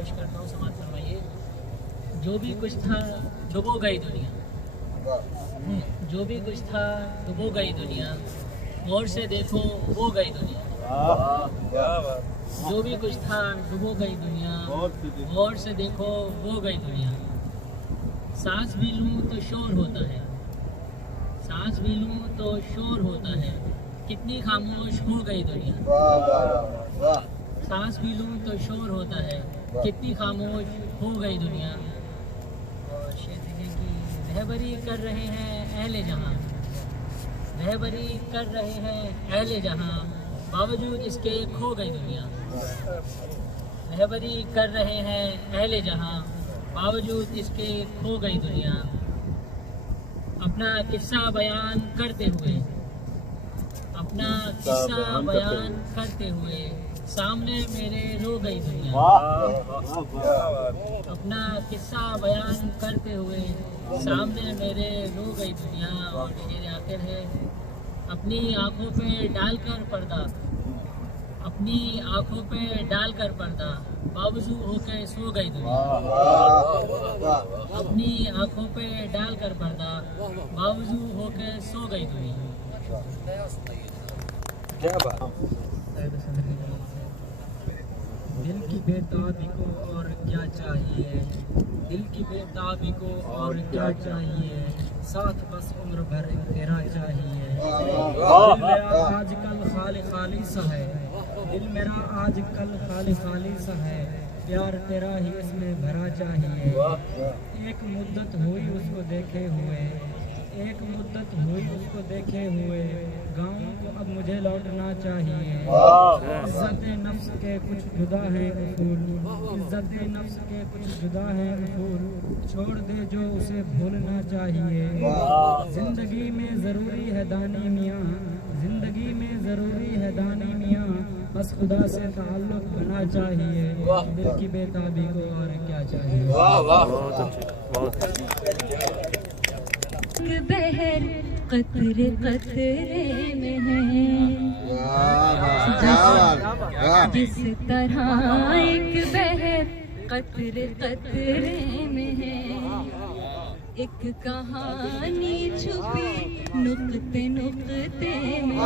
पेश करता हूँ, समाज फरमाइए। जो भी कुछ था डुबो गई दुनिया, जो भी कुछ था डुबो गई दुनिया, गौर से देखो वो गई दुनिया। जो भी कुछ था डुबो गई दुनिया, गौर से देखो वो गई दुनिया। सांस भी लूँ तो शोर होता है, सांस भी लूँ तो शोर होता है, कितनी खामोश हो गई दुनिया। सांस भी लूँ तो शोर होता है, कितनी खामोश हो गई दुनिया। और शेर देखें कि रहबरी कर रहे हैं अहले जहाँ, रहबरी कर रहे हैं अहले जहाँ, बावजूद इसके खो गई दुनिया। रहबरी कर रहे हैं अहले जहाँ, बावजूद इसके खो गई दुनिया। अपना किस्सा बयान करते हुए, अपना किस्सा बयान करते हुए, सामने मेरे रो गई दुनिया। अपना किस्सा बयान करते हुए, सामने मेरे रो गई दुनिया। और शेर आखिर है, अपनी आंखों पे डालकर पर्दा, अपनी आंखों पे डालकर पर्दा, बावजू होकर सो गई दुनिया। अपनी आंखों पे डालकर पर्दा, बावजू होकर सो गई दुनिया। क्या बात। दिल की बेताबी को और क्या चाहिए, दिल की बेताबी को और क्या चाहिए, साथ बस उम्र भर तेरा चाहिए। दिल मेरा आजकल खाली खाली सा है, दिल मेरा आजकल खाली खाली सा है, प्यार तेरा ही इसमें भरा चाहिए। एक मुद्दत हुई उसको देखे हुए, एक मुद्दत हुई उसको देखे हुए, गाँव को अब मुझे लौटना चाहिए। इज्जत नफ्स के कुछ जुदा है उसूल, इज्जत नफ्स के कुछ जुदा है उसूल, छोड़ दे जो उसे भूलना चाहिए। जिंदगी में ज़रूरी है दानी मियाँ, जिंदगी में ज़रूरी है दानी मियाँ, बस खुदा से ताल्लुक बना चाहिए। दिल की बेताबी को और क्या चाहिए। बहर कतरे कतरे में है, जिस तरह एक बहर कतरे कतरे में है, एक कहानी छुपी नुक्ते नुक्ते में।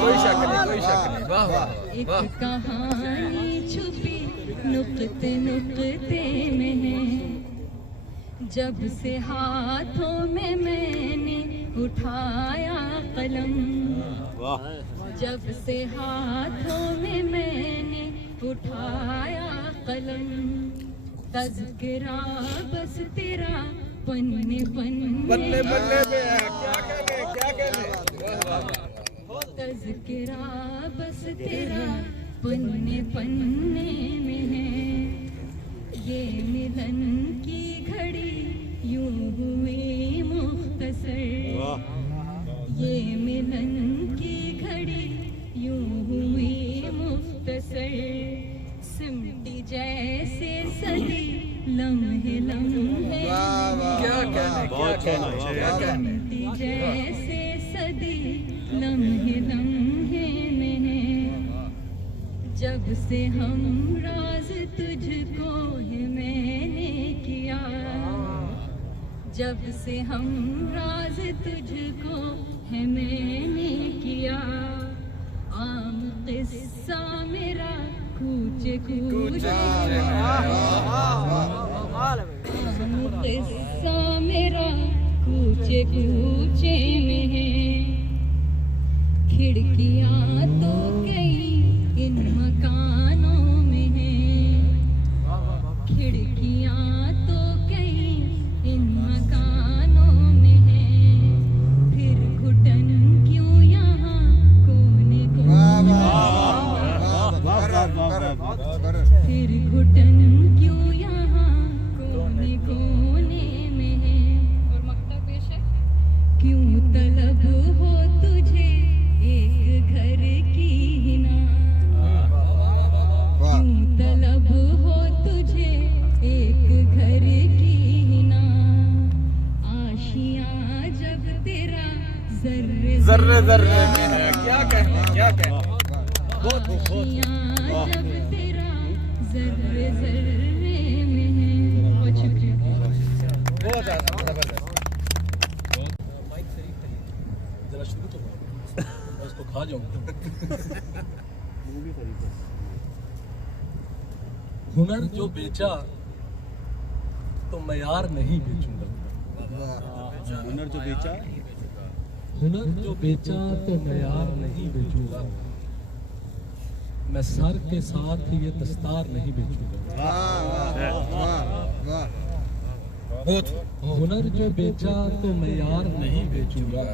कोई शक नहीं, कोई शक नहीं। वाह वाह। एक कहानी छुपी नुक्ते नुक्ते में है। जब से हाथों में मैंने उठाया कलम, जब से हाथों में मैंने उठाया कलम, तज़किरा बस तेरा पन्ने पन्ने में क्या कहने। तज़किरा बस तेरा पन्ने पन्ने में है। ये मिलन की घड़ी यूं हुई मुख्तसर, ये मिलन की घड़ी यूं हुई मुख्तसर, सिमटी जैसे सदी लम्हे लम्हे। क्या कहने। सिमटी जैसे सदी लम्हे लम्हे में है। जब से हम राज तुझको है मैंने किया, जब से हम राज तुझको है मैंने किया, आम किस्सा मेरा कूचे कूचे, आम किस्सा मेरा कूचे कूचे में है। खिड़कियाँ तो कई इन मकानों में है, खिड़कियाँ तो कई इन मकानों में है, फिर घुटन क्यों यहाँ कोने कोने, फिर घुटन क्यों यहाँ कोने कोने में है। और मक्ता पेश है। क्यों तलब हो तुझे एक घर की ना, क्यों तलब हो तुझे एक घर की ना, आशियाँ जब तेरा जर्रे जर्रे में है। क्या कहने। आशियाँ जब तेरा जर्रे जर्रे आ जाऊंगा। हुनर जो बेचा तो मैं यार नहीं बेचूंगा। हुनर जो बेचा, हुनर जो बेचा तो मैं यार नहीं बेचूंगा। मैं सर के साथ ये दस्तार नहीं बेचूंगा। हुनर जो बेचा तो मैं यार नहीं बेचूंगा।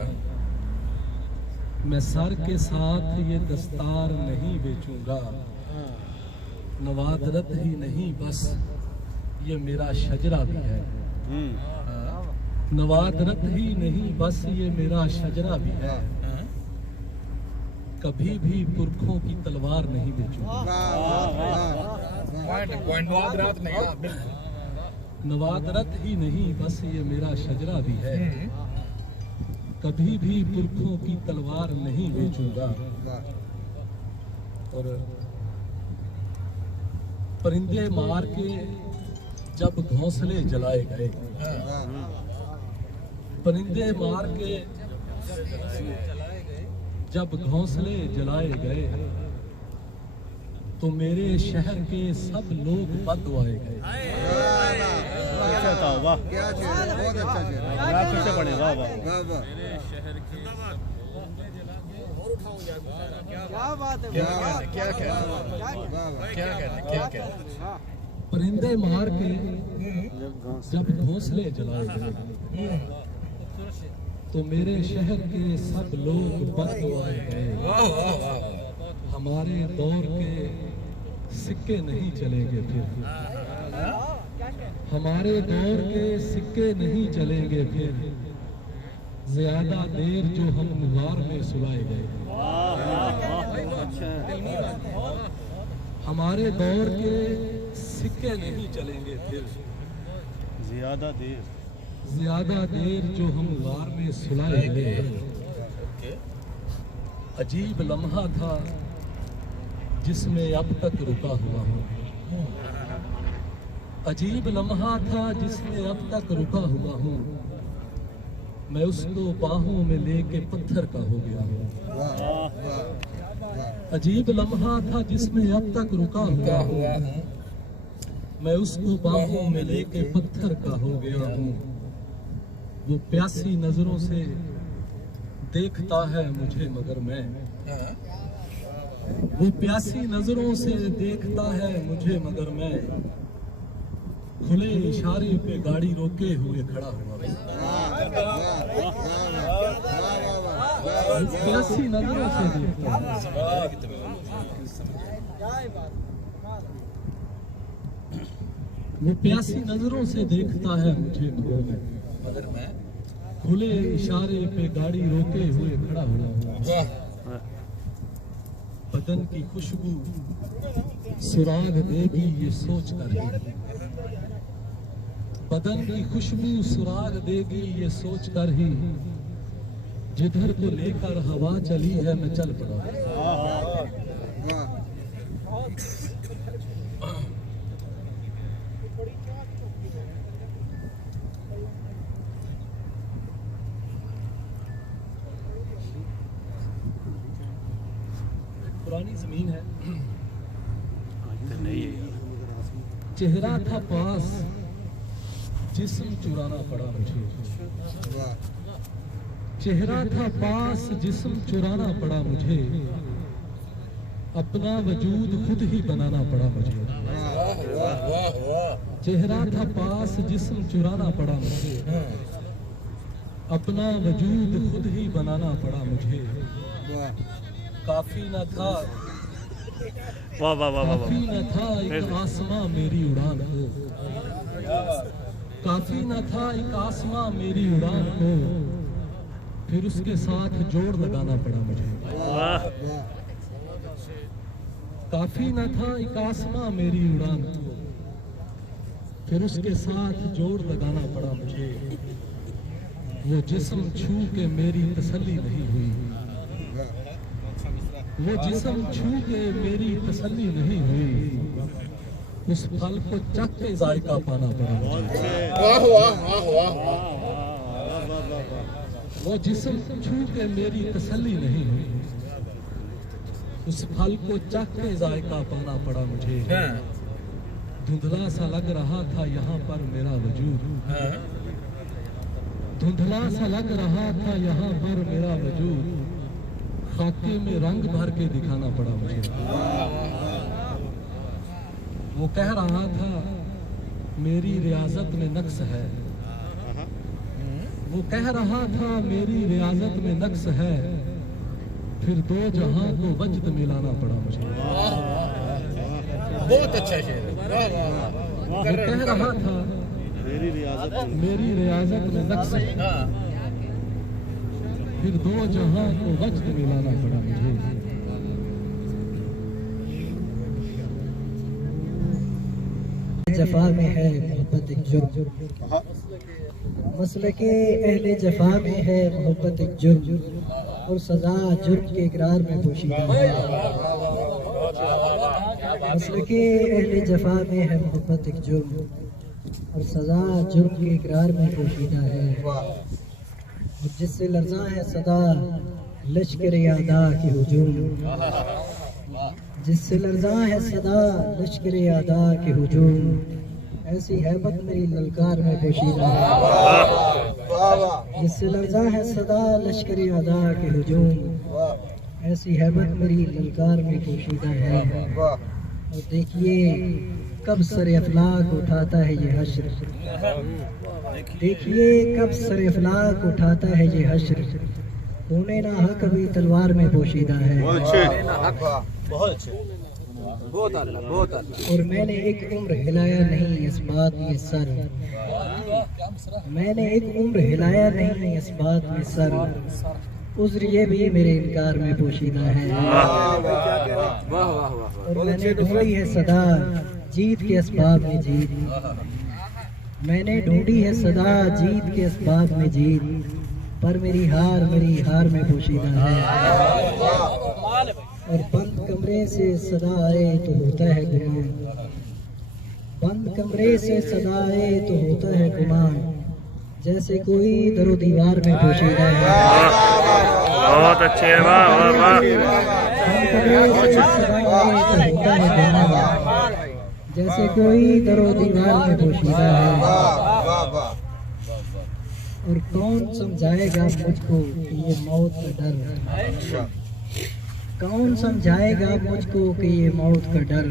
मैं सर के साथ ये दस्तार नहीं बेचूंगा। नवादरत ही नहीं बस ये मेरा शजरा भी है। नवादरत ही नहीं बस ये मेरा शजरा भी है। कभी भी पुरखों की तलवार नहीं बेचूंगा। नवादरत नहीं, हाँ, बिल्कुल। नवादरत ही नहीं बस ये मेरा शजरा भी है। कभी भी पुरखों की तलवार नहीं बेचूंगा। और परिंदे मार के जब घोंसले जलाए गए, परिंदे मार के जब घोंसले जलाए गए, तो मेरे शहर के सब लोग बददुआए गए। अच्छा था, वाह, क्या शेर है, बहुत अच्छा शेर है। बड़ा पीछे पड़े, वाह वाह। वाह वाह, क्या बात है, क्या कहना, वाह वाह। क्या कहना, क्या कहना। परिंदे मार के जब घोंसले जलाए गए, तो मेरे शहर के सब लोग बददुआए गए। वाह वाह वाह। हमारे दौर के सिक्के नहीं चलेंगे फिर। हमारे दौर के सिक्के नहीं चलेंगे फिर। ज्यादा देर जो हम गुबार में सुलाए गए। हमारे दौर के सिक्के नहीं चलेंगे फिर। ज्यादा देर, ज्यादा देर जो हम गुबार में सुलाए गए। अजीब लम्हा था जिसमें अब तक रुका हुआ हूँ। अजीब लम्हा था जिसमें अब तक रुका हुआ हूँ। मैं उसको बाहों में लेके पत्थर का हो गया हूँ। वाह वाह। अजीब लम्हा था जिसमें अब तक रुका हुआ हूँ। मैं उसको बाहों में लेके पत्थर का हो गया हूँ। वो प्यासी नजरों से देखता है मुझे मगर मैं, वो प्यासी नजरों से देखता है मुझे मगर मैं खुले इशारे पे गाड़ी रोके हुए खड़ा हुआ हूँ। वो प्यासी नजरों से देखता है। वो प्यासी नजरों से देखता है मुझे मगर मैं खुले इशारे पे गाड़ी रोके हुए खड़ा हुआ हूँ। बदन की खुशबू सुराग देगी ये सोच कर ही। बदन की खुशबू सुराग देगी ये सोच कर ही। जिधर को लेकर हवा चली है मैं चल पड़ा। पुरानी जमीन है, नहीं है यार। चेहरा था पास जिस्म चुराना पड़ा मुझे। चेहरा था पास जिस्म चुराना पड़ा मुझे। अपना वजूद खुद ही बनाना पड़ा मुझे। चेहरा था पास जिस्म चुराना पड़ा मुझे। अपना वजूद खुद ही बनाना पड़ा मुझे। काफी न था, वाह वाह वाह वाह। काफी न था एक आसमां मेरी उड़ान को। काफी न था एक आसमां मेरी उड़ान को। फिर उसके साथ जोड़ लगाना पड़ा मुझे। वाह, काफी न था एक आसमां मेरी उड़ान को। फिर उसके साथ जोड़ लगाना पड़ा मुझे। वो जिस्म छू के मेरी तसल्ली नहीं हुई। वो जिस्म छू के मेरी तसल्ली नहीं हुई। उस फल को चख के जायका पाना पड़ा मुझे। वाह वाह वाह वाह। वो जिस्म छू के मेरी तसल्ली नहीं हुई। उस फल को चख के जायका पाना पड़ा मुझे। हाँ धुंधला सा लग रहा था यहाँ पर मेरा वजूद, हाँ धुंधला सा लग रहा था यहाँ पर मेरा वजूद, खाके में रंग भर के दिखाना पड़ा मुझे। वो कह रहा था मेरी रियाजत में नक्स है, वो कह रहा था मेरी रियाजत में नक्स है, फिर दो जहां को वजद मिलाना पड़ा मुझे। बहुत अच्छा शेर है। वाह वाह वो कह रहा था मेरी रियाजत मेरी रियाजत में नक्स है, हाँ फिर दो जहां को वजद मिलाना पड़ा मुझे। जफा में है मोहब्बत एक जुर्म, मसले के अहले जफा में है मोहब्बत एक जुर्म, और सजा जुर्म के इकरार में पोशीदा है। मसले के अहले जफा में है मोहब्बत एक जुर्म, और सजा जुर्म के इकरार में पोशीदा है। और जिससे लर्जा है सदा लश्कर यादा की हुजूम, जिससे लर्जा है सदा लश्कर यादा के हुजूम, ऐसी हैबत मेरी ललकार में पोशीदा है। जिससे लर्जा है सदा लश्कर यादा के हुजूम, ऐसी हैबत मेरी ललकार में पोशीदा है। और देखिए कब सर अफलाक उठाता है ये हश्र, देखिए कब सर अफलाक उठाता है ये हश्र, खूने ना हक अभी तलवार में पोशीदा है। और मैंने एक उम्र हिलाया नहीं इस बात में सर, मैंने एक उम्र हिलाया नहीं इस बात में सर, उज़्र ये भी मेरे इनकार में पोशीदा है। और मैंने ढूंढी है सदा जीत के असबाब में जीत, मैंने ढूंढी है सदा जीत के असबाब में जीत, पर मेरी हार में पोशीदा है। और बंद कमरे से सदा आए तो होता है गुमान, बंद कमरे से सदा आए तो होता है गुमान, जैसे कोई दरो दीवार में पोशीदा है। बहुत अच्छे, वाह वाह वाह। बंद कमरे से सदा आए तो होता है गुमान, जैसे कोई दरो दीवार में पोशीदा है। और कौन समझाएगा मुझको कि ये मौत का डर, कौन समझाएगा मुझको कि ये मौत का डर,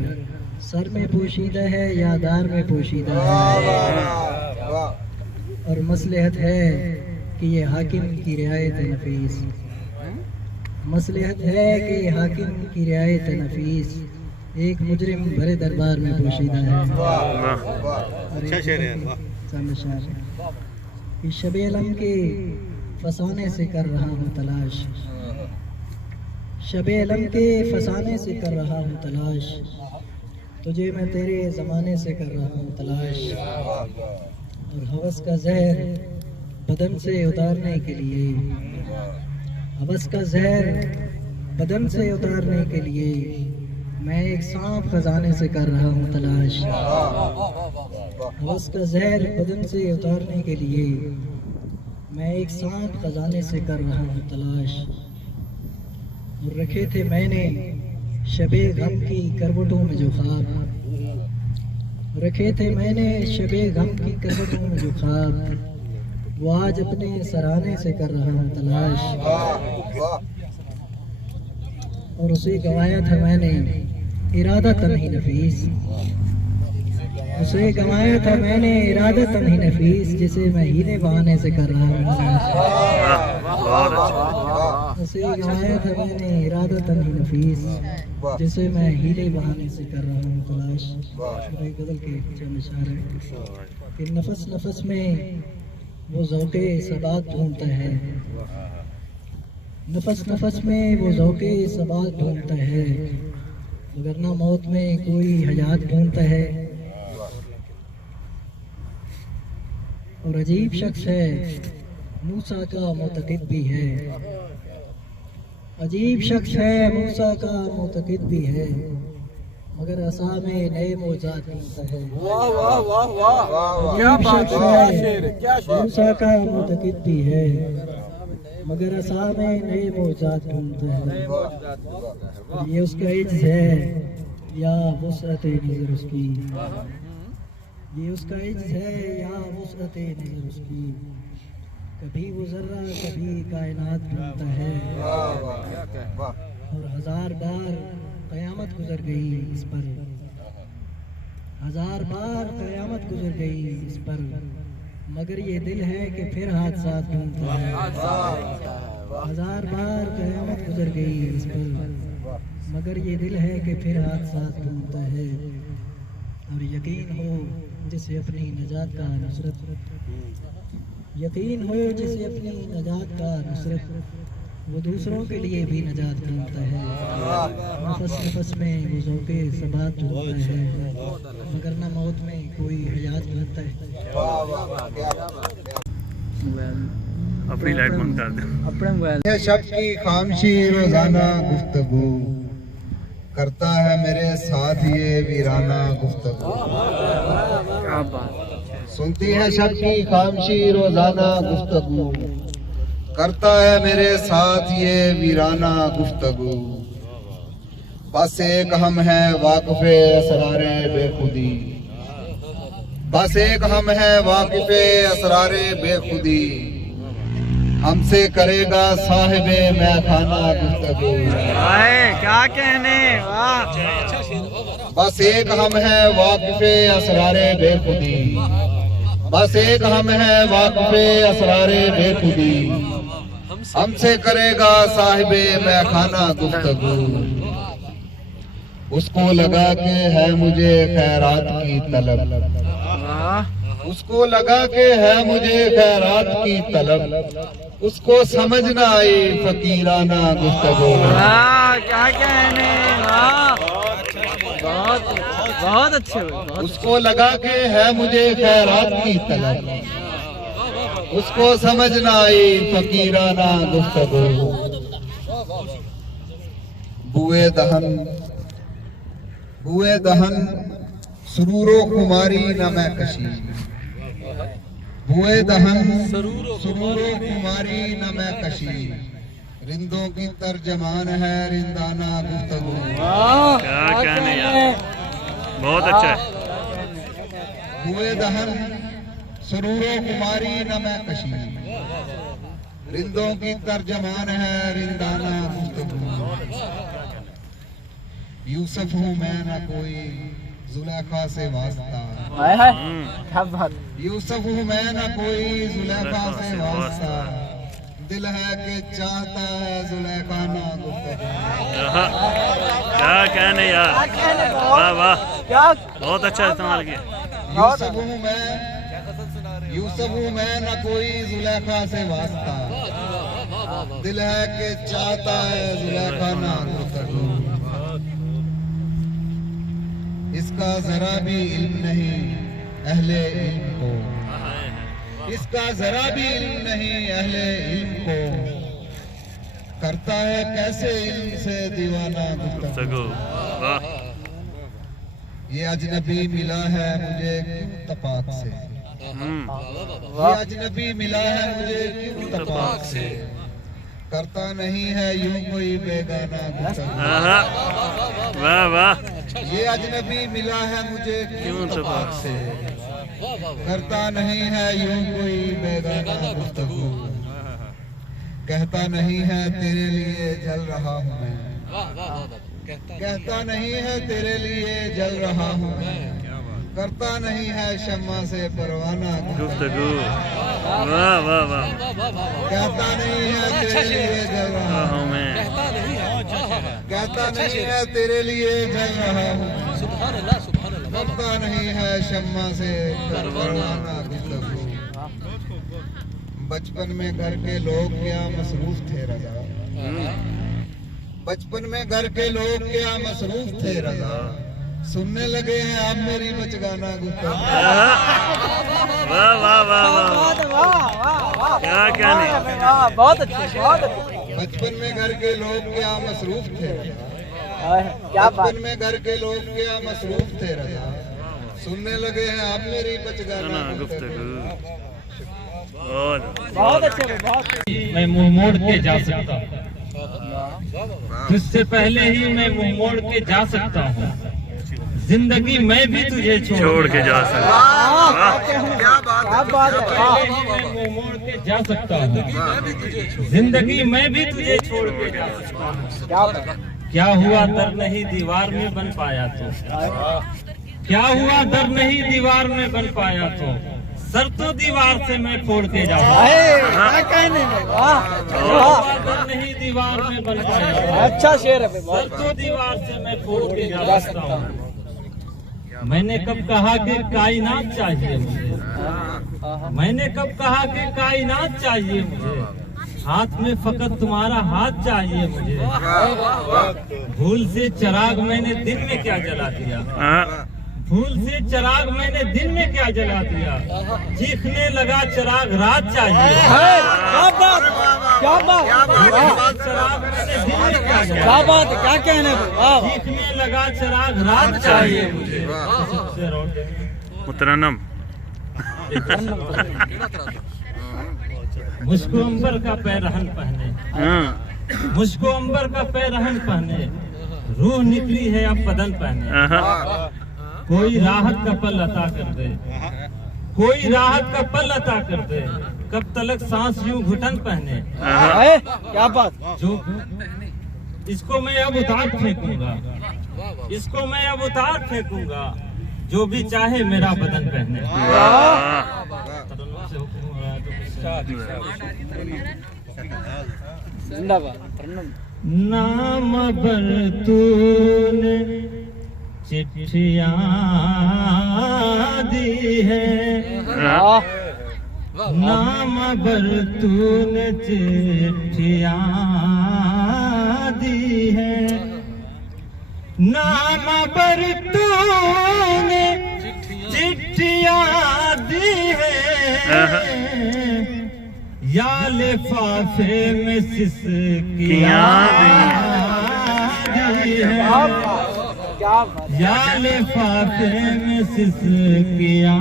सर में पोशीदा है या दार में पोशीदा है। और मसलहत है कि ये हाकिम की रियायत नफीस, मसलहत है कि ये हाकिम की रियायत नफीस, एक मुजरिम भरे दरबार में पोशीदा है। अच्छा शेर है, वाह। इस शबे अलम के फसाने से कर रहा हूँ तलाश, शबे अलम के फसाने से कर रहा हूँ तलाश, तुझे मैं तेरे ज़माने से कर रहा हूँ तलाश। और हवस का जहर बदन से उतारने के लिए, हवस का जहर बदन से उतारने के लिए, मैं एक सांप खजाने से कर रहा हूँ तलाश। हवस का जहर बदन से उतारने के लिए, मैं एक सांप खजाने से कर रहा हूँ तलाश। और रखे थे मैंने शबे गम की करवटों में जो ख्वाब, रखे थे मैंने शबे गम की करवटों में जो ख्वाब, वो आज अपने सराहने से कर रहा हूँ तलाश। और उसे गवाया था मैंने इरादतन ही नफीस, उसे गवाया था मैंने इरादतन ही नफीस, जिसे मैं हीने बहाने से कर रहा हूँ तलाश। उसे गवाया था मैंने इरादतन ही नफीस, जिसे मैं हीने बहाने से कर रहा हूँ तलाश। गजल के चंद इशारे कि नफस नफस में वो ज़ौक़े सबात ढूंढता है, नफस नफस में वो ज़ौक़े सबात ढूंढता है, मगर ना मौत में कोई हयात ढूंढता है। और अजीब शख्स है मूसा का मुतक़िद भी है, अजीब शख्स है मूसा का मुतक़िद भी है, मगर असा में नए मौज़ात ढूंढता है। अजीब शख्स है मूसा का मुतक़िद भी है, मगर असा में नए मौजूद ढूंढता है। ये उसका इज्ज है या वुसअत नज़र उसकी, ये उसका इज्ज है या वुसअत नज़र उसकी। कभी वो जर्रा कभी कायनात ढूंढता है, और 1000 बार क़यामत गुजर गई इस पर, 1000 बार क़यामत गुजर गई इस पर। मगर ये दिल है कि फिर हादसा ढूंढता है। 1000 बार क़यामत गुजर गई इस पर, मगर ये दिल है कि फिर हादसा ढूंढता है। और यकीन हो जिसे अपनी नजात का नुसरत, यकीन हो जिसे अपनी नजात का नुसरत, वो दूसरों के लिए भी नजात ढूंढता है। नफस नफस में वो ज़ौक़े सबात ढूंढता है, मगर न मौत में कोई हयात ढूंढता है। अपनी लाइट बंद कर दे। ये शब्द की खामशी रोजाना गुफ्तगू करता है मेरे साथ ये वीराना गुफ्तगू। सुनती है शब्द की खामशी रोजाना गुफ्तगू करता है मेरे साथ ये वीराना गुफ्तगू। बस एक हम है वाक़िफ़े असरारे बेखुदी, बस एक हम है वाक़िफ़े असरारे बेखुदी। हमसे करेगा साहिबे मैखाना गुफ्तगू। क्या कहने, वाह। बस एक हम है वाक़िफ़े असरारे बेखुदी, बस एक हम है वाक़िफ़े असरारे बेखुदी। हमसे करेगा साहिबे मैखाना गुफ्तगू। उसको लगा के है मुझे खैरात की तलब, उसको लगा के है मुझे खैरात की तलब। उसको समझ ना आई फकीराना गुफ्तगू। क्या कहने, बहुत बहुत अच्छे हुए। उसको लगा के है मुझे खैरात की तलब, उसको समझ ना आई फकीराना गुफ्तगू। बुए दहन सुरूरो कुमारी न मैं कशी, बुए दहन सुरूरो कुमारी न मैं कशी। रिंदों की तर्जमान है रिंदाना गुफ्तगू। क्या कहने यार, बहुत अच्छा है। बुए दहन सुरूरो कुमारी न मैं कशी, रिंदों की तर्जमान है रिंदाना गुफ्तगू। यूसुफ हूँ मैं न कोई जुलेखा से वास्ता, क्या बात। यूसुफ हूँ मैं न कोई जुलेखा से वास्ता। दिल है कि चाहता है जुलेखा ना गुफ्तगू। क्या कहने यार, वाह वाह, बहुत अच्छा इस्तेमाल किया। यूसुफ हूँ मैं न कोई जुलेखा से वास्ता। दिल है कि चाहता है जुलेखा ना गुफ्तगू। इसका जरा भी इल्म नहीं अहले इल्म को, इसका जरा भी इल्म नहीं अहले इल्म को। करता है कैसे इल्म से दीवाना गुफ्तगू। ये अजनबी मिला है मुझे क्यों तपाक से, ये अजनबी मिला है मुझे क्यों तपाक से। करता नहीं है यूं कोई बेगाना गुफ्तगू। वाह वाह, ये अजनबी मिला है मुझे क्यों तपाक से। करता नहीं है यूं कोई बेगाना गुफ्तगू। कहता नहीं है तेरे लिए जल रहा हूँ मैं, कहता नहीं है तेरे लिए जल रहा हूँ मैं। करता नहीं है शम्मा से परवाना गुफ्तगू। वाह वाह वाह, कहता नहीं है तेरे लिए जल रहा हूँ मैं, कहता नहीं है तेरे लिए जल रहा हूँ। करता नहीं है शम्मा से परवाना गुफ्तगू। बचपन में घर के लोग क्या मसरूफ थे रजा, बचपन में घर के लोग क्या मसरूफ थे रजा। सुनने लगे हैं आप मेरी बचगाना गुफ्तगू। वाह वाह वाह वाह, क्या कहने, बहुत अच्छे, बहुत अच्छे। बचपन में घर के लोग क्या मसरूफ थे रजा, क्या बात। बचपन में घर के लोग क्या मसरूफ थे रजा। सुनने लगे हैं आप मेरी बचगाना गुफ्तगू। बहुत अच्छे भाई, बहुत। मैं मुंह मोड़ के जा सकता हूँ, तुझसे पहले ही मैं मुंह मोड़ के जा सकता हूँ। जिंदगी मैं भी तुझे छोड़ के जा सकता हूँ। क्या बात है। पहले ही मैं मुंह मोड़ के जा सकता हूँ। जिंदगी मैं भी तुझे छोड़ के जा सकता हूँ। क्या हुआ दर नहीं दीवार में बन पाया तो, क्या हुआ दर नहीं दीवार में बन पाया तो, सर तो दीवार से मैं फोड़ के जाऊँ। क्या कहने में, वाह दर नहीं दीवार में बन पाया, अच्छा शेर है भाई, सर तो दीवार से मैं फोड़ के जा सकता हूँ। मैंने कब कहा कि कायनात चाहिए मुझे, मैंने कब कहा कि कायनात चाहिए मुझे, हाथ में फकत तुम्हारा हाथ चाहिए मुझे। भूल से चिराग मैंने दिन में क्या जला दिया, भूल से चिराग मैंने दिन में क्या जला दिया, चीखने लगा चिराग रात चाहिए। क्या बात, चिराग मैंने दिन में क्या जला, क्या बात, क्या कहने में, वाह। चीखने लगा चिराग रात चाहिए मुझे। मुतरन्नम मुझको अंबर का पैरहन पहने, मुझको अंबर का पैरहन पहने, रूह निकली है अब बदन पहने। कोई राहत का पल अता कर दे, कोई राहत का पल अता कर दे, कब तलक सांस यूं घुटन पहने। क्या बात। जो इसको मैं अब उतार फेंकूंगा, इसको मैं अब उतार फेंकूंगा, जो भी चाहे मेरा बदन पहने। नाम बर तूने चिट्ठियां दी है, नाम बर तूने चिट्ठियां दी है, नाम बर तूने चिट्ठियां दी है, या लिफाफे में सिसकियां दी है, या लिफाफे में सिसकियां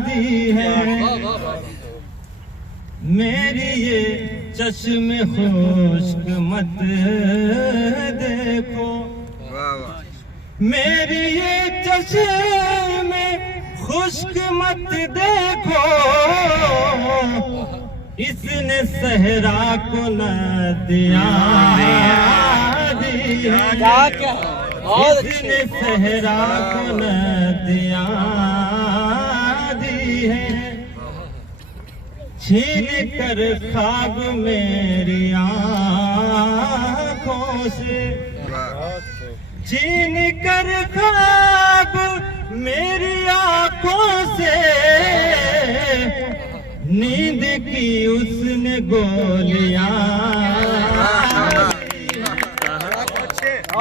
दी है। मेरी ये चश्मे खुश्क मत देखो, मेरी ये चश्मे खुश्क मत देखो, इसने सहरा को नदियां दी है, इसने सहरा को नदियां दी है। छीन कर ख्वाब मेरी आँखों से, छीन कर ख्वाब मेरी आँखों से, नींद की उसने गोलियां,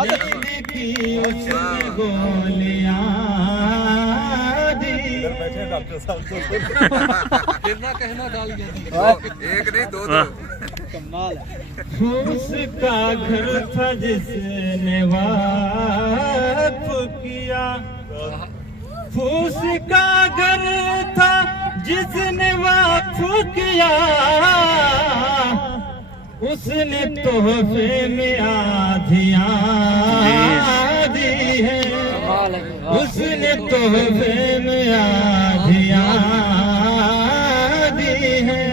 नींद की उसने गोलियां दी। कहना डाल गया, एक नहीं दो कमाल है। फूस का घर था जिसने वाक़ किया, फूस का घर था जिसने वाक़ किया, उसने तोहफे में आधियां दी है, उसने तोहफे में आधियां दी है।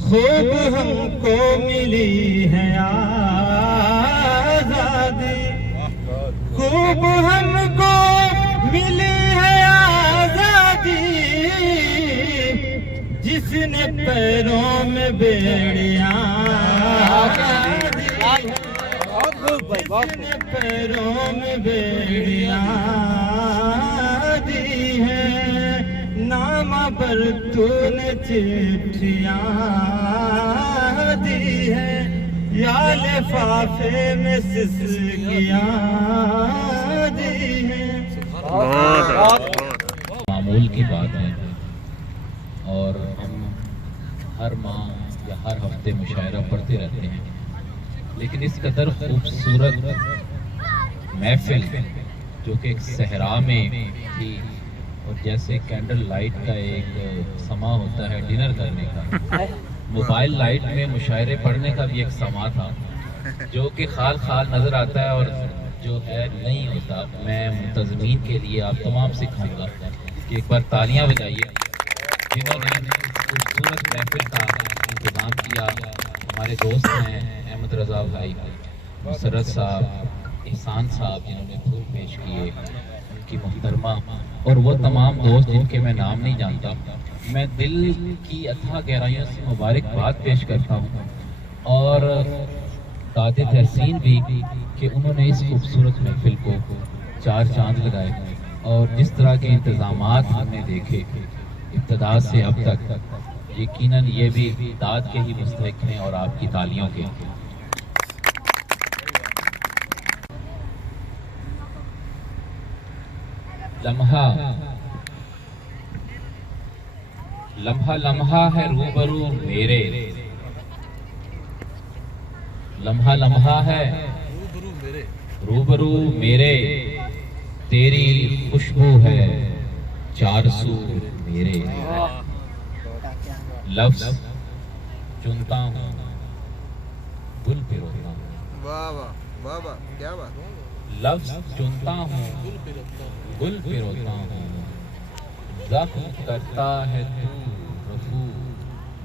खूब हमको मिली है आजादी, खूब हमको मिली है आजादी, जिसने पैरों में बेड़ियां दी, जिसने पैरों में बेड़ियां दी है। नामा पर तूने चिट्ठियां दी है, या लिफाफे में सिसकियां दी है। मामूल की बात है और हम हर माह या हर हफ्ते मुशायरा पढ़ते रहते हैं, लेकिन इस कदर खूबसूरत महफिल जो कि एक सहरा में थी, और जैसे कैंडल लाइट का एक समा होता है डिनर करने का, मोबाइल लाइट में मुशायरे पढ़ने का भी एक समा था जो कि खाल खाल नज़र आता है और जो है नहीं होता। मैं मुंतज़मीन के लिए आप तमाम से कहूँगा कि एक बार तालियां बजाइए जिन्होंने खूबसूरत महफिल का इंतज़ाम किया। हमारे दोस्त हैं अहमद रज़ा भाई, मुसरत साहब, एहसान साहब जिन्होंने फूल पेश किए, उनकी मोहतरमा और वो तमाम दोस्त जिनके मैं नाम नहीं जानता, मैं दिल की अथाह गहराइयों से मुबारकबाद पेश करता हूँ। और दादे तहसीन भी कि उन्होंने इस खूबसूरत महफिल को चार चांद लगाए और जिस तरह के इंतज़ामात हमने देखे इब्तिदा से अब तक, यकीनन ये भी दाद के ही मुस्तहिक हैं और आपकी तालियों के। लम्हा लम्हा लम्हा है रूबरू मेरे, लम्हा लम्हा है रूबरू मेरे, तेरी खुशबू है चारसू मेरे। लफ्ज़ चुनता हूँ गुल पिरोता हूँ। वाह वाह वाह वाह, क्या बात। लफ्ज़ चुनता हूँ गुल पिरोता हूँ, ज़ख्म करता है तू रफू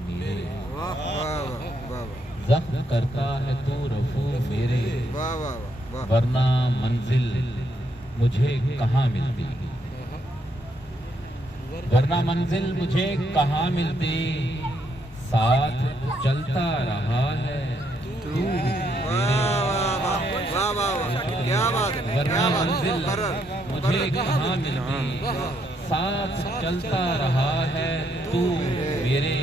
मेरे। वाह वाह वाह वाह, ज़ख्म करता है तू रफू मेरे, वाह वाह वाह, वरना मंजिल मुझे कहाँ मिलती, वरना मंजिल मुझे कहाँ मिलती, साथ चलता रहा है तू वाह वाह, क्या बात है, वरना क्या बात। मंजिल मुझे कहाँ मिलती, साथ चलता रहा है तू मेरे।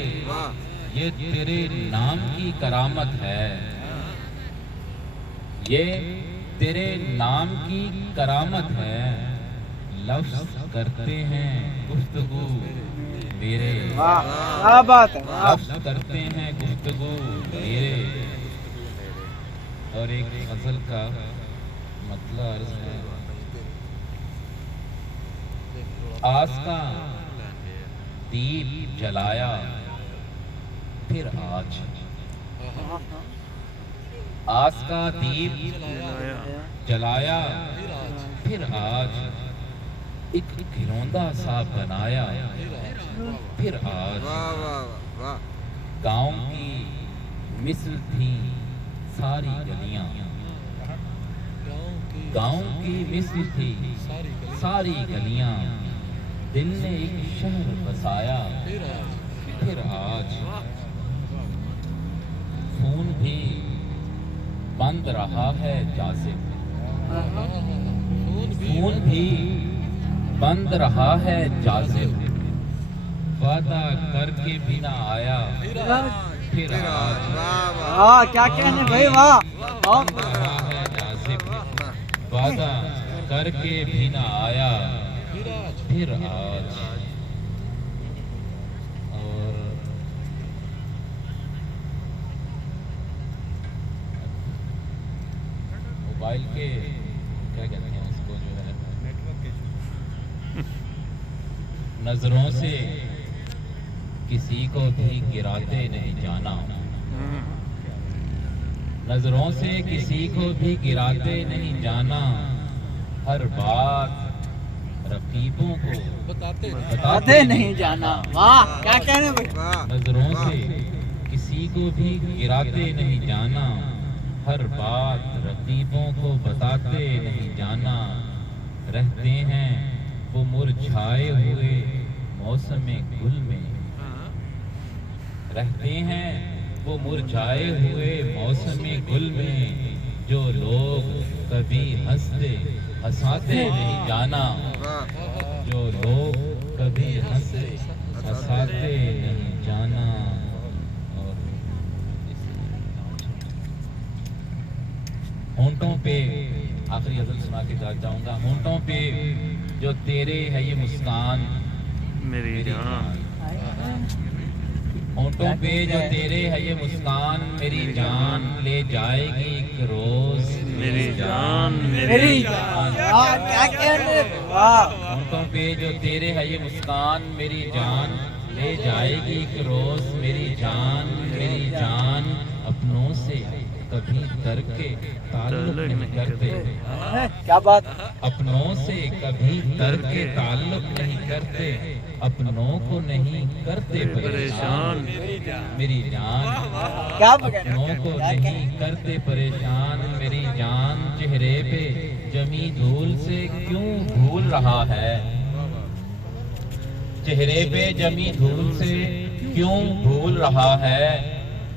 ये तेरे नाम की करामत है, ये तेरे नाम की करामत है, लफ्ज़ करते हैं गुफ्तगू मेरे। क्या बात है। लफ्ज़ करते हैं गुफ्तगू मेरे। और एक गज़ल का मतलब अर्ज़ है, आस का दीप जलाया फिर आज, आस का दीप जलाया फिर आज, एक घिरौंदा सा बनाया फिर आज। वाह वाह वाह, गाँव की मिसल थी सारी गलियां, गाँव की मिसल थी सारी गलियां, दिल ने एक शहर बसाया फिर आज। खून भी बंद रहा है जासिम, खून भी बंद रहा है जासिम, वादा करके भी ना आया फिर आज। वाह, क्या कहने भाई, वाह। बंद रहा है जासिम, वादा करके भी ना आया फिर आज। और मोबाइल के क्या कहते हैं उसको, जो है नजरों से किसी को भी गिराते नहीं जाना, नजरों से किसी को भी गिराते नहीं जाना, हर बात रकीबों को बताते नहीं जाना। वाह, क्या कहने भाई। नजरों से किसी को भी गिराते नहीं जाना, हर बात रकीबों को बताते नहीं जाना, रहते हैं वो मुरझाए हुए मौसम गुल में, रहते हैं वो मुरझाए हुए मौसम गुल में, जो लोग कभी हंसते हंसाते नहीं जाना, जो लोग कभी हंसते हंसाते नहीं जाना। और होंठों पे आखिरी गजल सुना के जाऊंगा, होंठों पे जो तेरे है ये मुस्कान मेरी जान, होंठों पे जो तेरे है ये मुस्कान मेरी जान ले जाएगी एक रोज मेरी जान मेरी जान। वाह क्या कहने, वाह। होंठों पे जो तेरे है ये मुस्कान मेरी जान ले जाएगी एक रोज मेरी जान अपनों से कभी डर के ताल्लुक नहीं करते। क्या बात। अपनों से कभी डर के ताल्लुक नहीं करते, अपनों को नहीं करते परेशान मेरी जान। क्या अपनों को नहीं करते परेशान मेरी जान। चेहरे पे जमी धूल से क्यों भूल रहा है, चेहरे पे जमी धूल से क्यों भूल रहा है।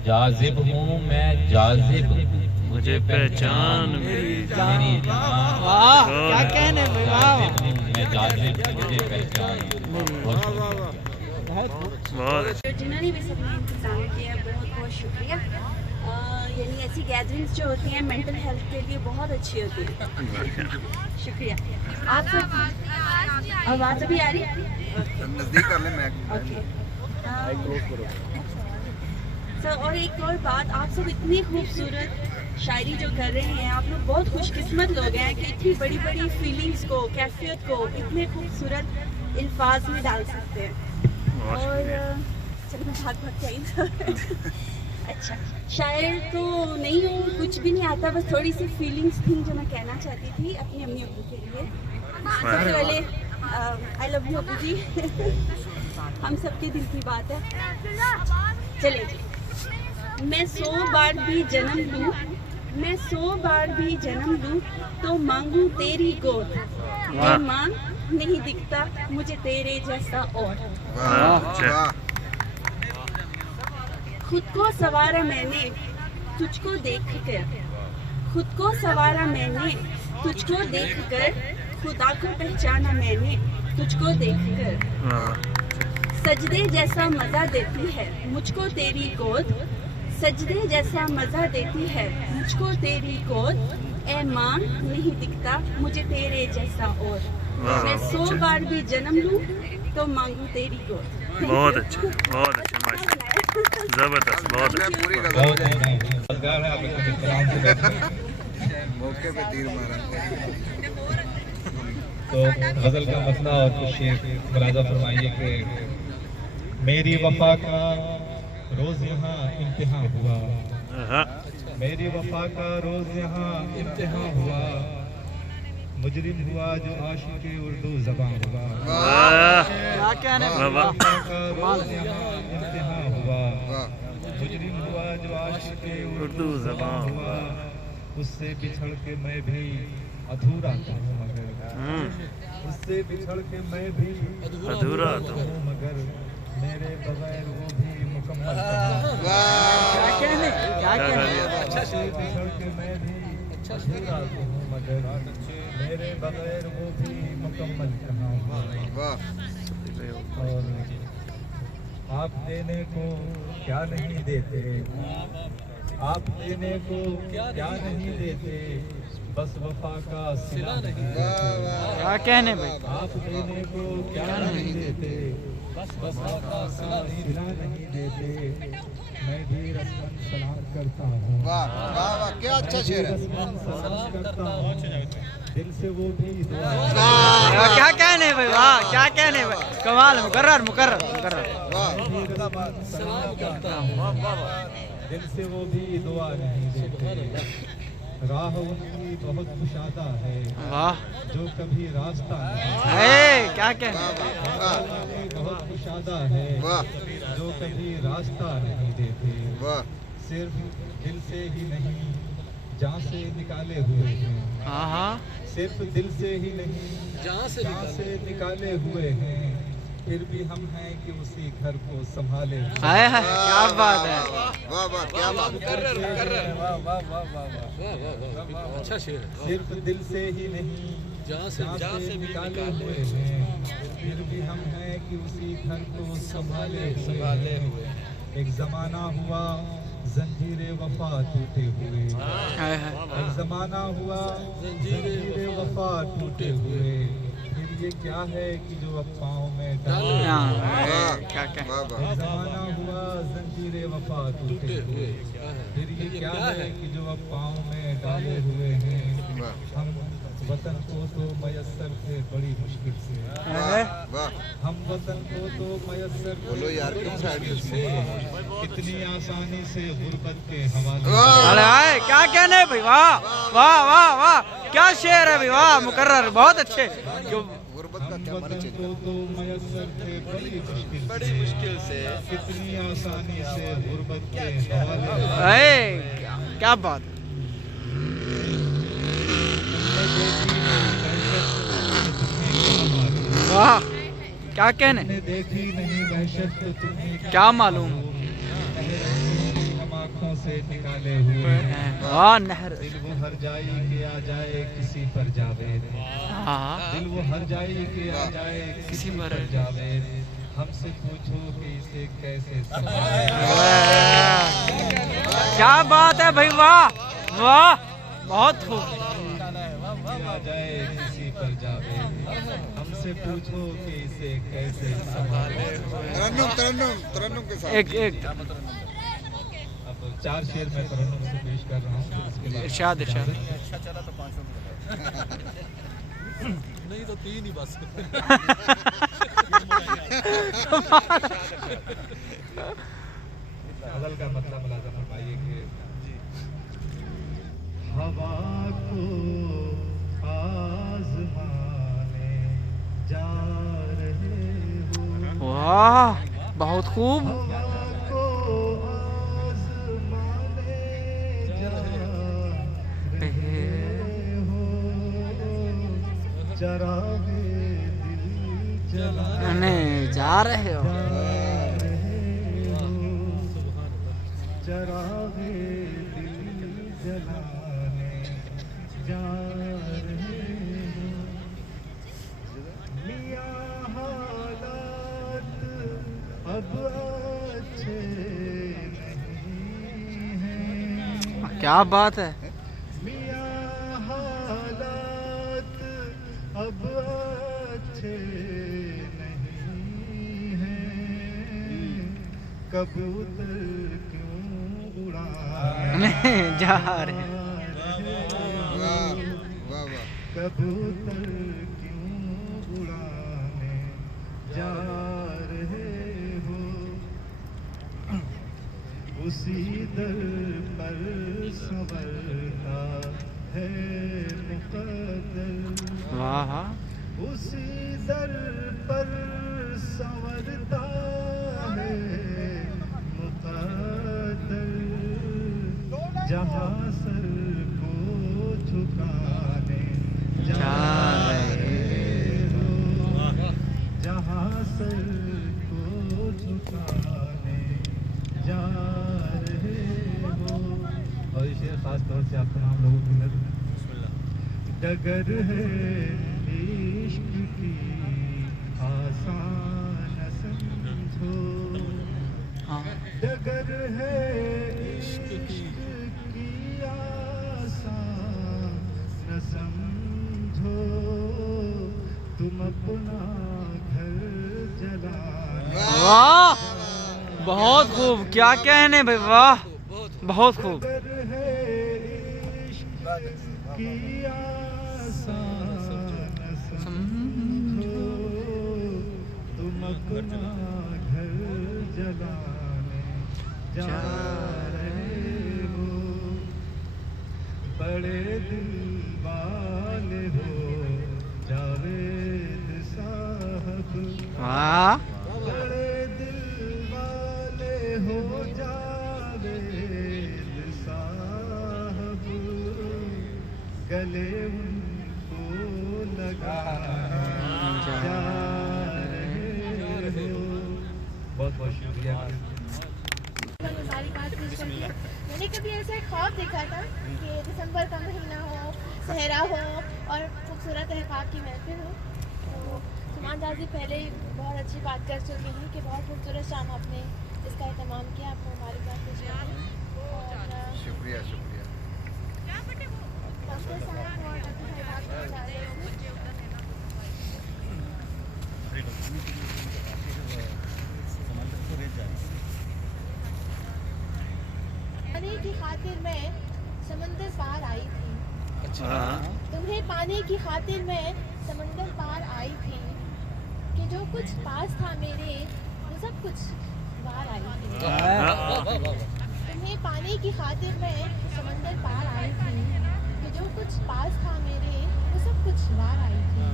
जाजिब हूँ मैं जाजिब मुझे पहचान मेरी जान। वाह क्या कहने, वाह। जाजिब हूँ मैं जाजिब मुझे पहचान। जिन्होंने भी सबने इंतजाम किया बहुत बहुत शुक्रिया। यानी ऐसी गैदरिंग्स जो होती हैं मेंटल हेल्थ के लिए बहुत अच्छी होती है। शुक्रिया आप सब। आवाज़ अभी आ रही है? नजदीक कर ले मैक। ओके सर, और एक और बात, आप सब इतनी खूबसूरत शायरी जो कर रहे हैं, आप लोग बहुत खुशकिस्मत लोग हैं कि इतनी बड़ी बड़ी फीलिंग्स को, कैफियत को इतने खूबसूरत अल्फाज में डाल सकते हैं। और चलो मैं भाग के आई। अच्छा, शायर तो नहीं हूँ, कुछ भी नहीं आता, बस थोड़ी सी फीलिंग्स थी जो मैं कहना चाहती थी अपनी अम्मी अब्बू के लिए। सबसे पहले आई लव यू अब्बू जी। हम सबके दिल की बात है। चले जी। मैं 100 बार भी जन्म लूँ, मैं 100 बार भी जन्म लूँ तो मांगू तेरी गोद। ये मांग नहीं दिखता मुझे तेरे जैसा और। खुद को सवारा मैंने तुझको देख कर, खुद को सवारा मैंने तुझको देख कर, खुदा को पहचाना मैंने तुझको देख कर। सजदे जैसा मजा देती है मुझको तेरी गोद, सजदे जैसा मजा देती है मुझको तेरी गोद। ए मां नहीं दिखता मुझे तेरे जैसा और। मैं 100 बार भी जन्म लूं तो मांगू तेरी गोद। बहुत अच्छा, बहुत अच्छा, माशाल्लाह, जबरदस्त, बहुत अच्छा। पूरी मौके पे तीर मारा। तो गजल का मसला और कुछ शेर मुलाजा फरमाइए कि मेरी वफा का रोज यहाँ इम्तिहान हुआ, मेरी वफा का रोज यहाँ इम्तिहान हुआ, मुजरिम हुआ जो आशिक़ उर्दू ज़बान हुआ। क्या कहने, वफा का रोज यहाँ इम्तिहान हुआ, मुजरिम हुआ जो आशिक़ उर्दू ज़बान हुआ। उससे बिछड़ के मैं भी अधूरा था मगर, उससे बिछड़ के मैं भी अधूरा था मगर, मेरे बगैर वो भी मुकम्मल था। क्या कहने, क्या कहने। उससे बिछड़ के मैं भी अधूरा था मगर, मेरे बगैर वो भी मुकम्मल था। और आप देने को क्या नहीं देते, आप देने को क्या नहीं देते, बस वफा का सिला नहीं देते। क्या कहने भाई। आप देने को क्या नहीं देते, बस वफा का सिला नहीं देते। मैं भी रस्मन सलाम करता हूँ। वाह वाह वाह, क्या अच्छा शेर है। सलाम करता हूँ दिल से वो भी दुआ। क्या कहने भाई, वाह क्या कहने भाई, कमाल, मुकर्रर मुकर्रर मुकर्रर। सलाम करता हूँ दिल से वो भी दुआ नहीं देते। राह उनकी बहुत कुशादा है, वाह, जो कभी रास्ता नहीं। है क्या कहने। बहुत कुशादा है, जो कभी रास्ता नहीं देते। सिर्फ दिल से ही नहीं जान से निकाले हुए हैं, सिर्फ दिल से ही नहीं जान से निकाले हुए हैं। फिर भी हम हैं कि उसी घर को संभाले। क्या बात है। वाह वाह, क्या बात। अच्छा शेर है। सिर्फ दिल से ही नहीं जान से निकाले हुए हैं, फिर भी हम हैं कि उसी घर को संभाले हुए। एक जमाना हुआ जंजीरे वफा टूटे हुए, एक जमाना हुआ जंजीरे वफा टूटे हुए, फिर ये क्या है कि जो अब पाँव में डाले क्या जमाना हुआ जंजीरे वफा टूटे हुए, फिर ये क्या है कि जो अब पाँव में डाले हुए हैं। हम वतन को तो मयसर थे बड़ी मुश्किल से, हम वतन को तो मयसर बोलो यार से कितनी आसानी से गुर्बत के हवाले। क्या कहने भाई, वाह वाह वाह वाह, क्या शेर है भाई, वाह मुकर्रर, बहुत अच्छे। गुर्बत का क्या वतन को तो मयसर थे बड़ी मुश्किल से कितनी आसानी से गुर्बत के हवाले। क्या बात। वाह क्या कहने, देखी नहीं वहशत तो तुम्हें क्या मालूम। आँखों से निकाले हुए नहर दिल वो हर जाई के आ जाए किसी पर जावेद, दिल वो हर जाई के आ जाए किसी पर जावेद, हमसे पूछो कि इसे कैसे क्या बात है भाई, वाह वाह, बहुत खूब। आ जाए किसी पर जावेद, हमसे पूछो कि इसे कैसे संभाले। तरन्नुम के साथ एक 4 शेर मैं तरन्नुम से पेश कर रहा हूँ। इरशाद इरशाद। नहीं तो 3 ही बस। गजल का मतलब मुलाज़ा फरमाइए कि हवा को आज़माने जा रहे हो। वाह बहुत खूब। चरागे दिल जलाने जा रहे हो, चरागे दिल जलाने जा रहे हो। मियां हालात अब अच्छे नहीं हैं। क्या बात है। अब अच्छे नहीं हैं, कबूतर क्यों उड़ाने जा रहे, कबूतर क्यों उड़ाने जा रहे हो। उसी दर पर संवरता है मुक़द्दर, वाह उसी दर पर संवरता है मुक़द्दर, जहाँ सर को झुकाने जा रहे हो, जहाँ सर को झुकाने जा रहे हो। और ये खास तौर से आप तमाम लोगों की नजर डगर है इश्क की आसान समझो, डगर है इश्क की आसान समझो, तुम अपना घर जला। वाह बहुत खूब, क्या कहने भाई, वाह बहुत खूब। तुम अपना घर जलाने जा रहे हो, बड़े दिल वाले हो जावेद साहब, बड़े दिल वाले हो जावेद साहब, गले उनको लगाने जा रहे हो। बहुत बहुत शुक्रिया। मैंने कभी ऐसा ख्वाब देखा था कि दिसंबर का महीना हो, सहरा हो और खूबसूरत अहबाब की महफिल हो। तो सुमान दादी पहले बहुत अच्छी बात कर चुकी हैं कि बहुत खूबसूरत शाम आपने इसका एहतमाम किया, आपको हमारी बात शुक्रिया शुक्रिया। पाने की खातिर मैं समंदर पार आई थी। अच्छा। तुम्हें पाने की खातिर मैं समंदर पार आई थी कि जो कुछ पास था मेरे वो सब कुछ बाहर आई थी। तुम्हें पाने की खातिर मैं समंदर पार आई थी कि जो कुछ पास था मेरे वो सब कुछ बाहर आई थी।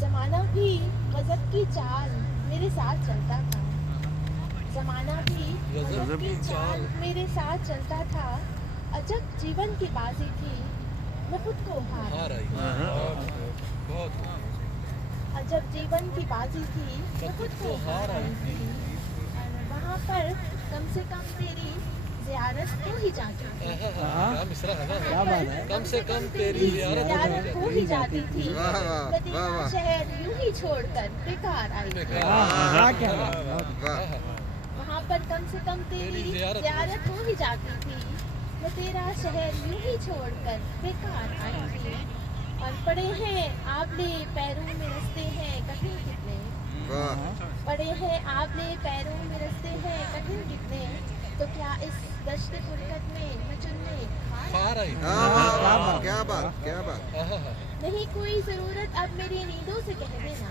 जमाना भी गजब की चाल मेरे साथ चलता था। जमाना भी गजब की चाल मेरे साथ चलता था। अजब जीवन की बाजी थी मैं खुद को हार आई। अजब जीवन की बाजी थी मैं खुद को हार आई थी। वहाँ पर कम से कम तेरी ज़ियारत हो ही जाती थी। कम से कम तेरी ज़ियारत हो ही जाती थी। मैं तेरा शहर यूं ही छोड़कर बेकार आई थी। वहाँ पर कम से कम तेरी ज़ियारत हो ही जाती थी। मैं तेरा शहर यूं ही छोड़कर बेकार आई थी। और पड़े हैं आपले पैरों में रस्ते हैं कठिन कितने। पड़े हैं आपले पैरों में रस्ते हैं कठिन कितने। तो क्या इस दश्त फुरकत में मैं चुनने क्या बात नहीं कोई जरूरत अब मेरी नींदों से कह देना।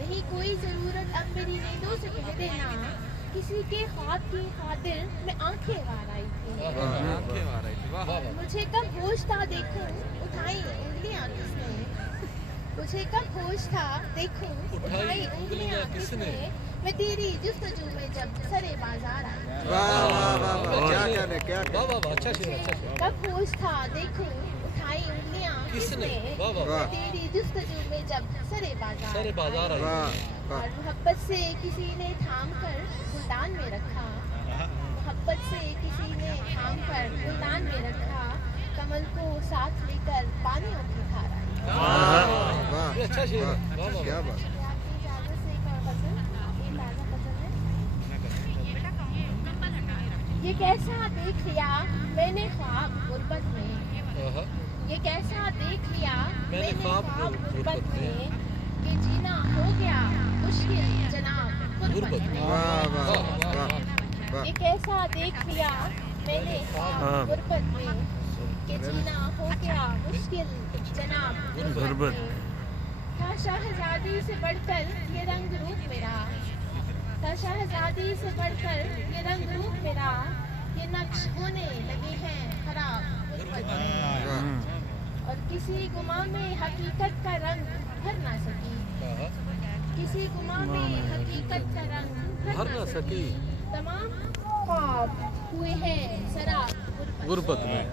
नहीं कोई जरूरत अब मेरी नींदों से कह देना। किसी के ख्वाब की खातिर मैं आंखें वार आई थी। मुझे कब होश था देखूं उठाई उंगलियां किसने। मुझे कब होश था देखूं उठाई उंगलियां किसने। मैं तेरी जुस्तजू में जब सरे बाजार आई। कब होश था देखूं उठाई उंगलियां किसने। मैं तेरी जुस्तजू में जब सरे बाजार आई। और मोहब्बत से किसी ने थाम कर गुलदान में रखा। मोहब्बत से किसी ने थाम कर गुलदान में रखा। कमल को साथ लेकर पानियों की धार आई। अच्छा शेर, क्या बात। ये कैसा देख लिया मैंने ख्वाब गुर्बत में। ये कैसा देख लिया मैंने ख्वाब गुर्बत में कि जीना हो गया मुश्किल जनाब गुर्बत में। ये कैसा देख लिया मैंने ख्वाब गुर्बत में कि जीना हो गया मुश्किल जनाब गुर्बत में। था शाहजादी से बढ़कर ये रंग रूप मेरा। था शाहजादी से बढ़कर ये रंग रूप मेरा। ये नक्श होने लगे हैं खराब गुर्बत में। और किसी गुमा में हकीकत का रंग भर ना सकी। किसी गुमा में हकीकत का रंग भर ना सकी। तमाम ख्वाब हुए हैं शराब गुर्बत में।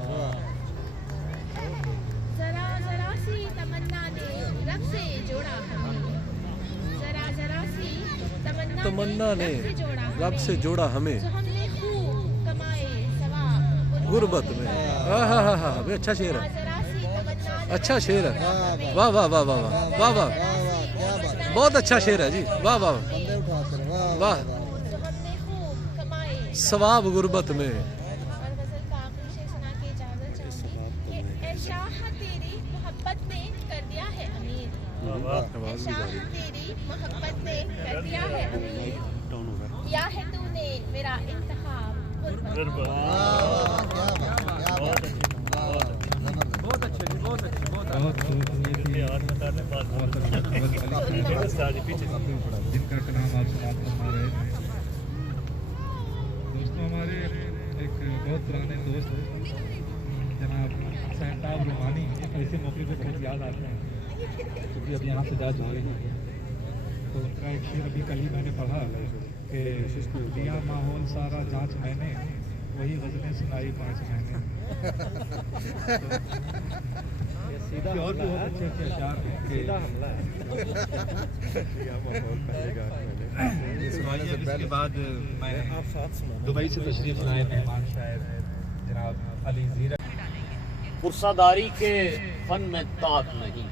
जरा जरा सी तमन्ना ने रब से जोड़ा हमें। जरा जरा सी तमन्ना ने रब से जोड़ा हमें। जो हमने खूब कमाए सवाब गुर्बत में। अच्छा शेर है, अच्छा शेर है। वाह वाह वाह वाह वाह वाह वाह, बहुत अच्छा शेर है जी। वाह वाह वाह। सवाब गुर्बत में। तेरी मोहब्बत ने कर दिया है अमीर। तेरी मोहब्बत ने कर दिया है अमीर। किया है तूने मेरा इंतखाब गुर्बत। बहुत अच्छे जी, बहुत अच्छे, बहुत जिनका कलाम आप समाप्त फरमा रहे थे। दोस्तों, हमारे एक बहुत पुराने दोस्त जनाब सहताब रूमानी ऐसे मौके पे बहुत याद आते हैं क्योंकि अब यहाँ से जा चुके हैं। तो उनका एक शेर अभी कल ही मैंने पढ़ा कि दिया माहौल सारा जांच मैंने वही गज़लें सुनाई 5 महीने। और भी बहुत अच्छे अच्छे अशार इसके बाद मैं दुबई से तशरीफ लाए मेहमान शायर जनाब अली ज़ीरा। पुरसादारी के फन में ताक नहीं।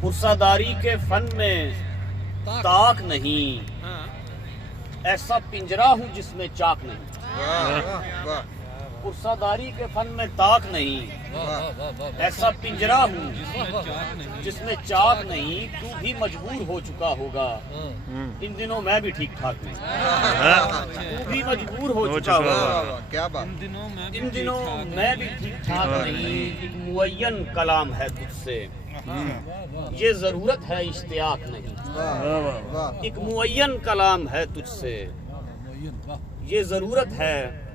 पुरसादारी के फन में ताक नहीं। ऐसा पिंजरा हूँ जिसमें चाक नहीं। पुरसादारी के फन में ताक नहीं, ऐसा पिंजरा हूँ जिसमें चाक नहीं, तू भी मजबूर हो चुका होगा। इन दिनों मैं भी ठीक ठाक नहीं, तू भी मजबूर हो चुका होगा। क्या बात, इन दिनों मैं भी ठीक ठाक नहीं, एक मुअय्यन कलाम है तुझसे, ये जरूरत है इश्तियाक नहीं। एक मुअय्यन कलाम है तुझसे, ये जरूरत है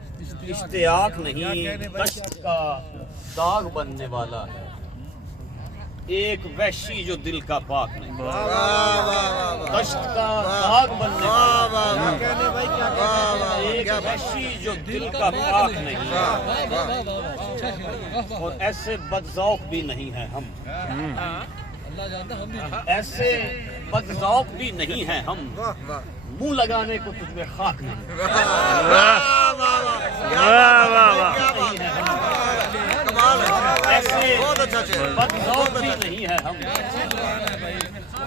इश्तियाक नहीं। कश्त का दाग बनने वाला है एक वहशी जो दिल का पाक नहीं। कश्त का दाग बनने वाला एक वहशी जो दिल का पाक नहीं। और ऐसे बदज़ौक़ भी नहीं है हम, ऐसे बदज़ौक़ भी नहीं है हम, मुंह लगाने को तुझमें खाक नहीं। ऐसे बदज़ौक़ भी नहीं है हम,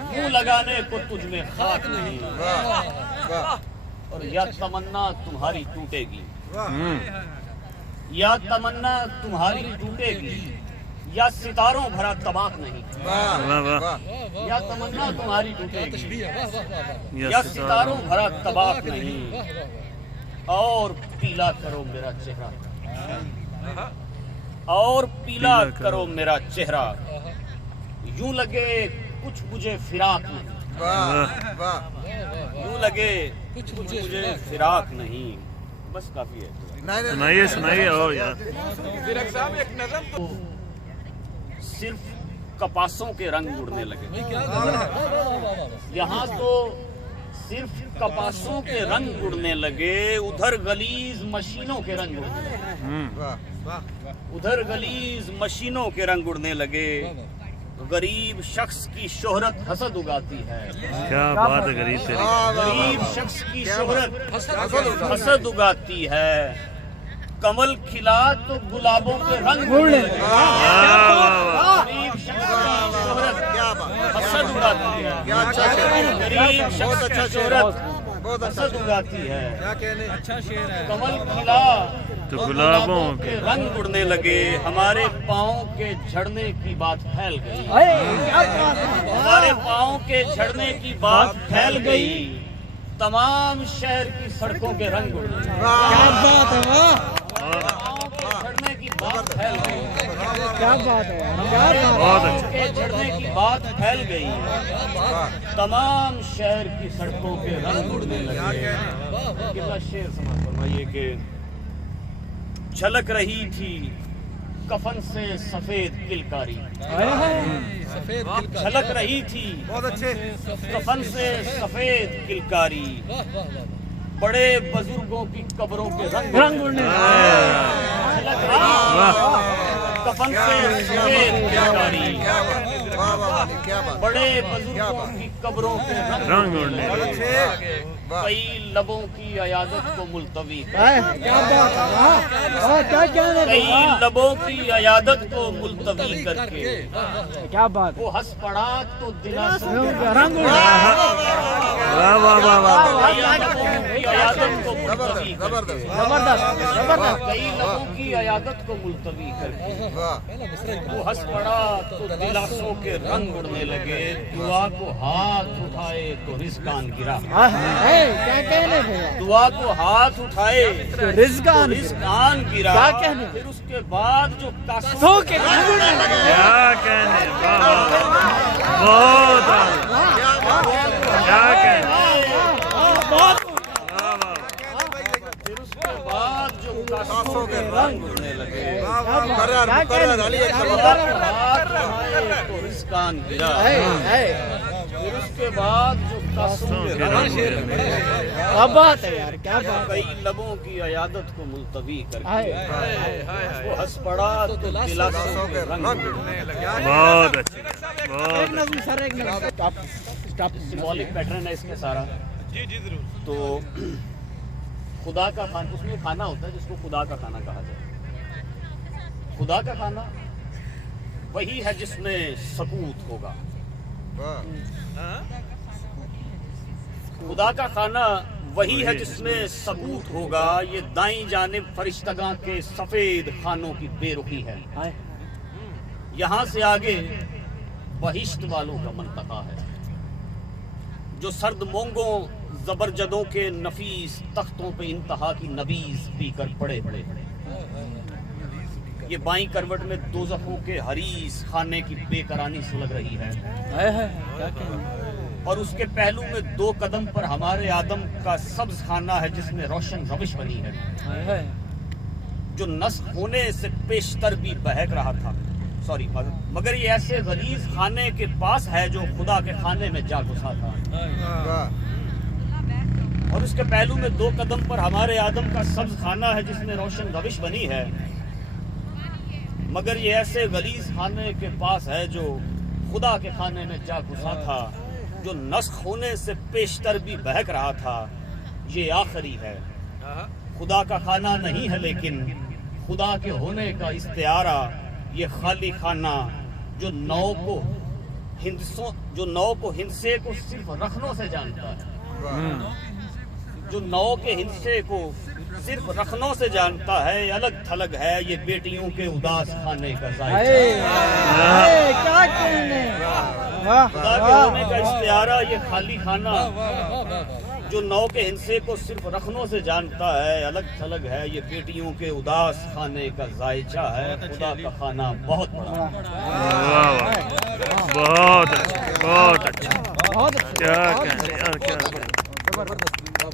मुंह लगाने को तुझमें खाक नहीं। और या तमन्ना तुम्हारी टूटेगी, या तमन्ना तुम्हारी टूटेगी, या सितारों भरा तबाक नहीं। या तमन्ना तुम्हारी टूटेगी, या सितारों भरा तबाक नहीं। और पीला करो मेरा चेहरा, और पीला करो मेरा चेहरा, यूं लगे कुछ मुझे फिराक नहीं। यूं लगे कुछ मुझे फिराक नहीं। बस काफी है। सुनाइए सुनाइए। और यार सिर्फ कपासों के रंग उड़ने लगे। यहाँ तो सिर्फ कपासों के रंग उड़ने लगे, उधर गलीज मशीनों के रंग उड़ने लगे। उधर गलीज मशीनों के रंग उड़ने लगे। गरीब शख्स की शोहरत हसद उगाती है। क्या बात है, गरीब तेरी। गरीब शख्स की शोहरत हसद उगाती है। कमल खिला तो गुलाबों के रंग उड़ने लगे। गरीब शख्स की शोहरत हसद उगाती है। गरीब शख्स की शोहरत हसद उगाती है। कमल खिला तो गुलाबों के रंग उड़ने लगे। हमारे पाँव के झड़ने की बात फैल गई। हमारे पाँव के झड़ने की बात फैल गई। तमाम शहर की सड़कों के रंग उड़ने लगे। झड़ने की बात फैल गई। क्या बात है, के झड़ने की बात फैल गई। तमाम शहर की सड़कों के रंग उड़ने लगे। कितना शेर समाज फरमाइए कि झलक रही थी कफन से सफेद किलकारी। झलक रही थी कफन से सफेद किलकारी। बड़े बुजुर्गों की कब्रों के रंग उड़ने झलक रही कफन से सफेद किलकारी। बड़े बुजुर्गों की कब्रों के रंग उड़ने कई लबों की अयादत को मुलतवी कई लबों की अयादत को मुलतवी करके क्या बात, वो हंस पड़ा तो दिलासा रंग कई लबों की अयादत को मुलतवी करके वो हंस पड़ा तो दिलासों के रंग उड़ने लगे। दुआ को हाथ उठाए तो रिज़्क़ान गिरा। दुआ को हाथ उठाए तो रिज़्क़ान गिरा। फिर उसके बाद जो कासों के क्या कहने, बहुत क्या कहने। फिर उसके बाद जो कासों के रंग उड़ने लगे। तो रिज़्क़ान गिरा। फिर उसके बाद जो कासों के रंग क्या बात है यार, क्या बात। कई लबों की अयादत को मुलतवी करके वो हंस पड़ा तो दिलासों के रंग उड़ने लगे। बहुत अच्छे, बहुत सिंबॉलिक पैटर्न है इसमें सारा। तो खुदा का खाना, उसमें खाना होता है जिसको खुदा का खाना कहा जाए। खुदा का खाना वही है जिसमें सकूत होगा। खुदा का खाना वही है जिसमें सबूत होगा ये दाईं जानिब फरिश्तगां के सफेद खानों की बेरुखी है। यहाँ से आगे बहिश्त वालों का मंतका है जो सर्द मोंगों जबरजदों के नफीस तख्तों पे इंतहा की नबीज पीकर पड़े पड़े। ये बाईं करवट में दोज़खों के हरीस खाने की बेकरानी सुलग रही है और उसके पहलू में 2 कदम पर हमारे आदम का सब्ज खाना है जिसमें रोशन रविश बनी है जो नस्ख होने से पेशतर भी बहक रहा था। सॉरी, मगर ये ऐसे गलीज खाने के पास है जो खुदा के खाने में जा घुसा था। और उसके पहलू में 2 कदम पर हमारे आदम का सब्ज खाना है जिसमें रोशन रविश बनी है, मगर ये ऐसे गलीज खाने के पास है जो खुदा के खाने में जा घुसा था, जो नस्ख होने से पेशतर भी बहक रहा था। ये आखिरी है, खुदा का खाना नहीं है लेकिन खुदा के होने का इस्तिआरा। ये खाली खाना जो नौ को हिंसे को सिर्फ रखनों से जानता है, जो नौ के हिंसे को सिर्फ रखनों से जानता है। अलग थलग है ये बेटियों के उदास खाने का जायका। खुदा के होने का इस्तिआरा ये खाली खाना जो नौ के हिंसे को सिर्फ रखनों से जानता है। अलग थलग है ये बेटियों के उदास खाने का जायचा है। खुदा का खाना बहुत बड़ा। बहुत अच्छा, क्या कहने यार,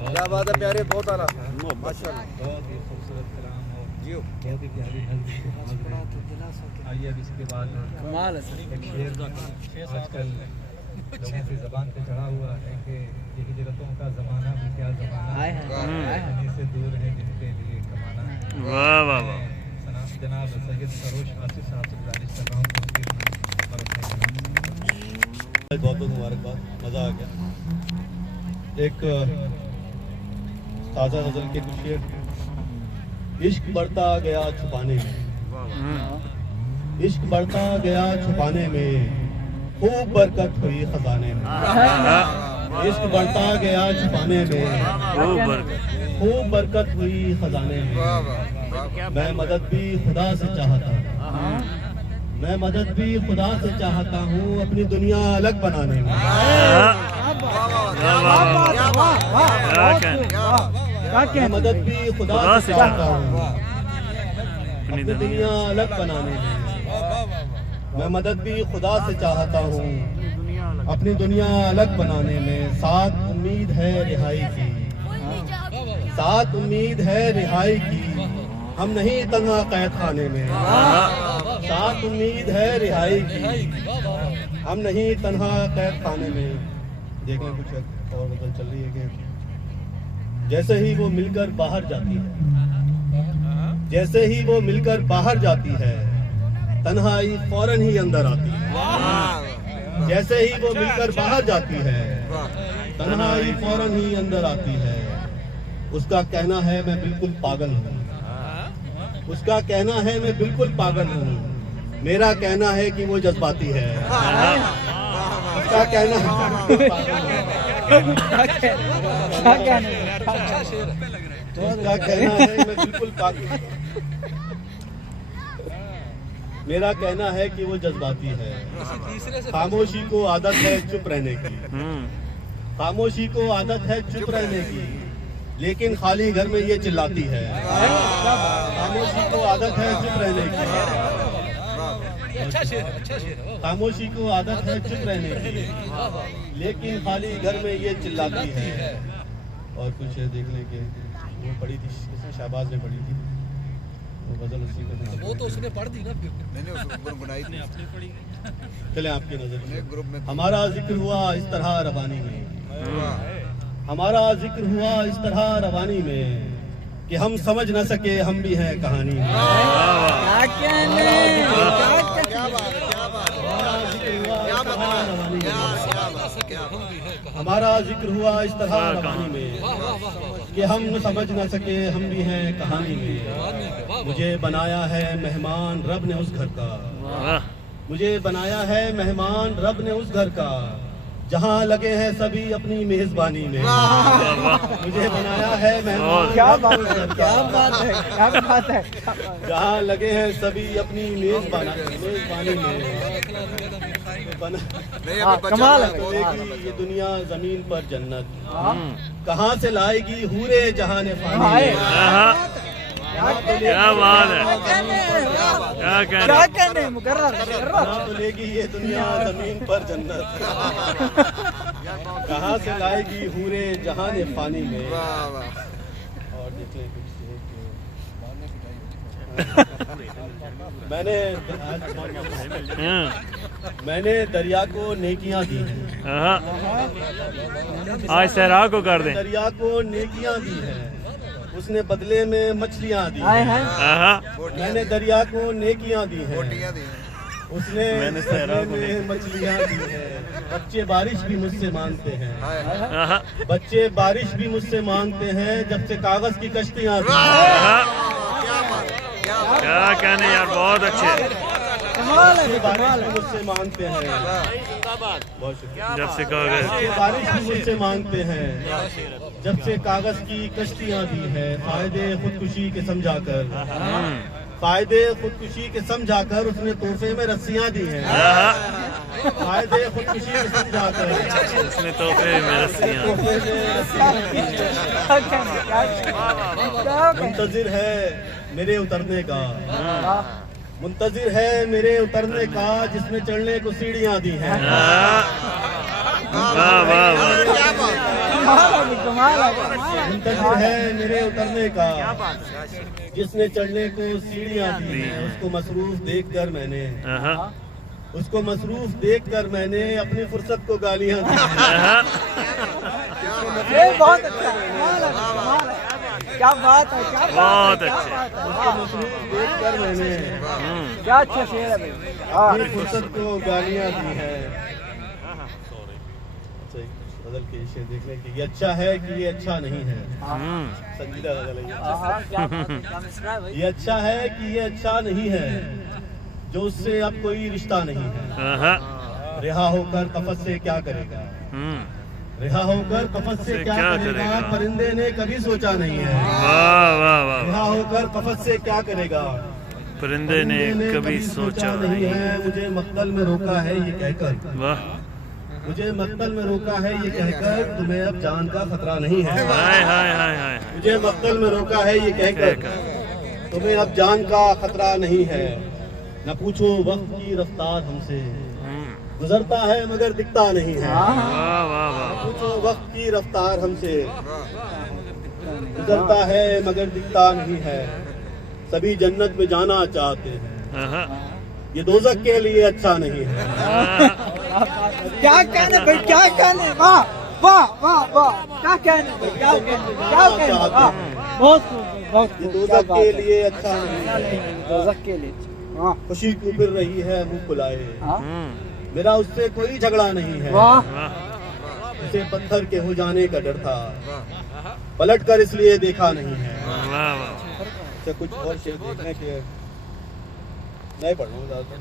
क्या बात है प्यारे, बहुत आला माशाल्लाह। बहुत ही खूबसूरत कलाम और बहुत ही प्यारी हल्दी। आइए अब इसके बाद कमाल है। आजकल लोगों की ज़बान पे चढ़ा हुआ है कि ये हिजरतों का ज़माना भी क्या ज़माना है, से दूर है जिनके लिए कमाना। वाह वाह वाह। जनाब सैयद सरोज आसिफ साहब से गुजारिश कर रहा हूँ बहुत बहुत मुबारकबाद, मज़ा आ गया। एक ताज़ा गज़ल के कुछ शेर। इश्क बढ़ता गया छुपाने में, इश्क बढ़ता गया छुपाने में, खूब बरकत हुई खजाने में। इश्क बढ़ता गया छुपाने में, खूब बरकत हुई खजाने में। मैं मदद भी खुदा से चाहता हूँ, मैं मदद भी खुदा से चाहता हूँ, अपनी दुनिया अलग बनाने में। मैं मदद भी खुदा से चाहता हूँ, अपनी दुनिया अलग बनाने में। मैं मदद भी खुदा से चाहता हूँ, अपनी दुनिया अलग बनाने में। साथ उम्मीद है रिहाई की, साथ उम्मीद है रिहाई की, हम नहीं तन्हा कैद खाने में। साथ उम्मीद है रिहाई की, हम नहीं तन्हा कैद खाने में। देखें कुछ और बदल चल रही है कि जैसे ही वो मिलकर बाहर जाती है, जैसे ही वो मिलकर बाहर जाती है, तन्हाई फौरन ही अंदर आती है। जैसे ही वो मिलकर बाहर जाती है, तन्हाई फौरन ही अंदर आती है। उसका कहना है मैं बिल्कुल पागल हूँ, उसका कहना है मैं बिल्कुल पागल हूँ, मेरा कहना है कि वो जज्बाती है। उसका कहना है मैं बिल्कुल पागल, मेरा कहना है कि वो जज्बाती है। खामोशी को आदत है चुप रहने की, खामोशी को आदत है चुप रहने की, लेकिन खाली घर में ये चिल्लाती है। खामोशी को आदत है चुप रहने की, खामोशी को आदत है चुप रहने की, लेकिन खाली घर में ये चिल्लाती है। और कुछ देखने के वो पढ़ी थी, शहबाज ने पढ़ी थी वो गजल, उसी को वो तो उसने पढ़ दी ना, मैंने उसको गुनगुनाई थी। चले आपकी नजर में ग्रुप में हमारा जिक्र हुआ इस तरह रवानी में, हमारा जिक्र हुआ इस तरह रवानी में कि हम समझ न सके हम भी हैं कहानी में। हमारा जिक्र हुआ इस तरह रवानी में कि हम समझ न सके हम भी हैं कहानी में। मुझे बनाया है मेहमान रब ने उस घर का, मुझे बनाया है मेहमान रब ने उस घर का, जहाँ लगे हैं सभी अपनी मेजबानी में, मुझे बनाया है मेहमान। क्या बात है, क्या बात है, क्या बात है। जहाँ लगे हैं सभी अपनी मेजबानी में कमाल है। बोलेगी ये दुनिया जमीन पर जन्नत, कहाँ से लाएगी हूरे जहान फानी। क्या बात है, क्या कहने मुकर्रर तो लेगी ये दुनिया जमीन पर जन्नत, कहाँ से लाएगी हूरे जहान फानी में। और देख ले मैंने दरिया को नेकियां दी हैं। आज सहरा को कर दें। दरिया को नेकियां दी हैं, उसने बदले में मछलियां दी हैं। मैंने दरिया को नेकियां दी हैं, उसने बदले में मछलियां दी हैं। बच्चे बारिश भी मुझसे मांगते हैं, बच्चे बारिश भी मुझसे मांगते हैं, जब से कागज की कश्तियां दी हैं। क्या कहने यार, बहुत अच्छे। बारिश भी मुझसे मांगते हैं, बहुत शुक्रिया। जब से कागज बारिश भी मुझसे मांगते हैं, जब से कागज की कश्तियां दी है। फायदे खुदकुशी के समझाकर, फायदे खुदकुशी के समझाकर उसने तोहफे में रस्सियां दी हैं। फायदे खुदकुशी के समझाकर उसने तोहफे में रस्सियां। मुंतजिर है मेरे उतरने का, मुंतजिर है मेरे उतरने का, जिसने चढ़ने को सीढ़ियां दी हैं। मुंतजिर है मेरे उतरने का, जिसने चढ़ने को सीढ़ियां दी हैं। उसको मसरूफ देखकर मैंने, उसको मसरूफ देखकर मैंने अपनी फुर्सत को गालियां दी। बहुत अच्छा, क्या बात है, क्या बहुत अच्छे। उसको मसरूफ देखकर मैंने क्या अच्छा शेर है भाई। अपनी फुर्सत को गालियां दी हैं। बदल के शेर देखने की, ये अच्छा है कि ये अच्छा नहीं है। संजीदा गजल है ये। ये अच्छा है कि ये अच्छा नहीं है, जो उससे अब कोई रिश्ता नहीं है। रिहा होकर कफस से क्या करेगा, रिहा होकर कफस से क्या करेगा, परिंदे ने कभी सोचा नहीं है। रिहा होकर कफस से क्या करेगा, परिंदे ने कभी सोचा नहीं है। मुझे मक्तल में रोका है ये कहकर, मुझे मक्तल में रोका है ये कहकर, तुम्हें अब जान का खतरा नहीं है। मुझे मक्तल में रोका है ये कहकर, तुम्हें अब जान का खतरा नहीं है। न पूछो वक्त की रफ्तार हमसे, गुजरता है मगर दिखता नहीं है। पूछो वक्त की रफ्तार हमसे, गुजरता है मगर दिखता नहीं है। सभी जन्नत में जाना चाहते हैं, ये दोज़ख के लिए अच्छा नहीं है। क्या कहने भाई, क्या कहने, वाह वाह वाह वाह, क्या कहने भाई, क्या कहने, बहुत ये दोज़ख के लिए अच्छा नहीं है। दोज़ख के लिए खुशी क्यों फिर रही है मुंह फुलाए, मेरा उससे कोई झगड़ा नहीं है। उसे पत्थर के हो जाने का डर था, पलट कर इसलिए देखा नहीं है। कुछ और शेर देखने के नहीं पढ़ रहा हूँ ज़्यादातर।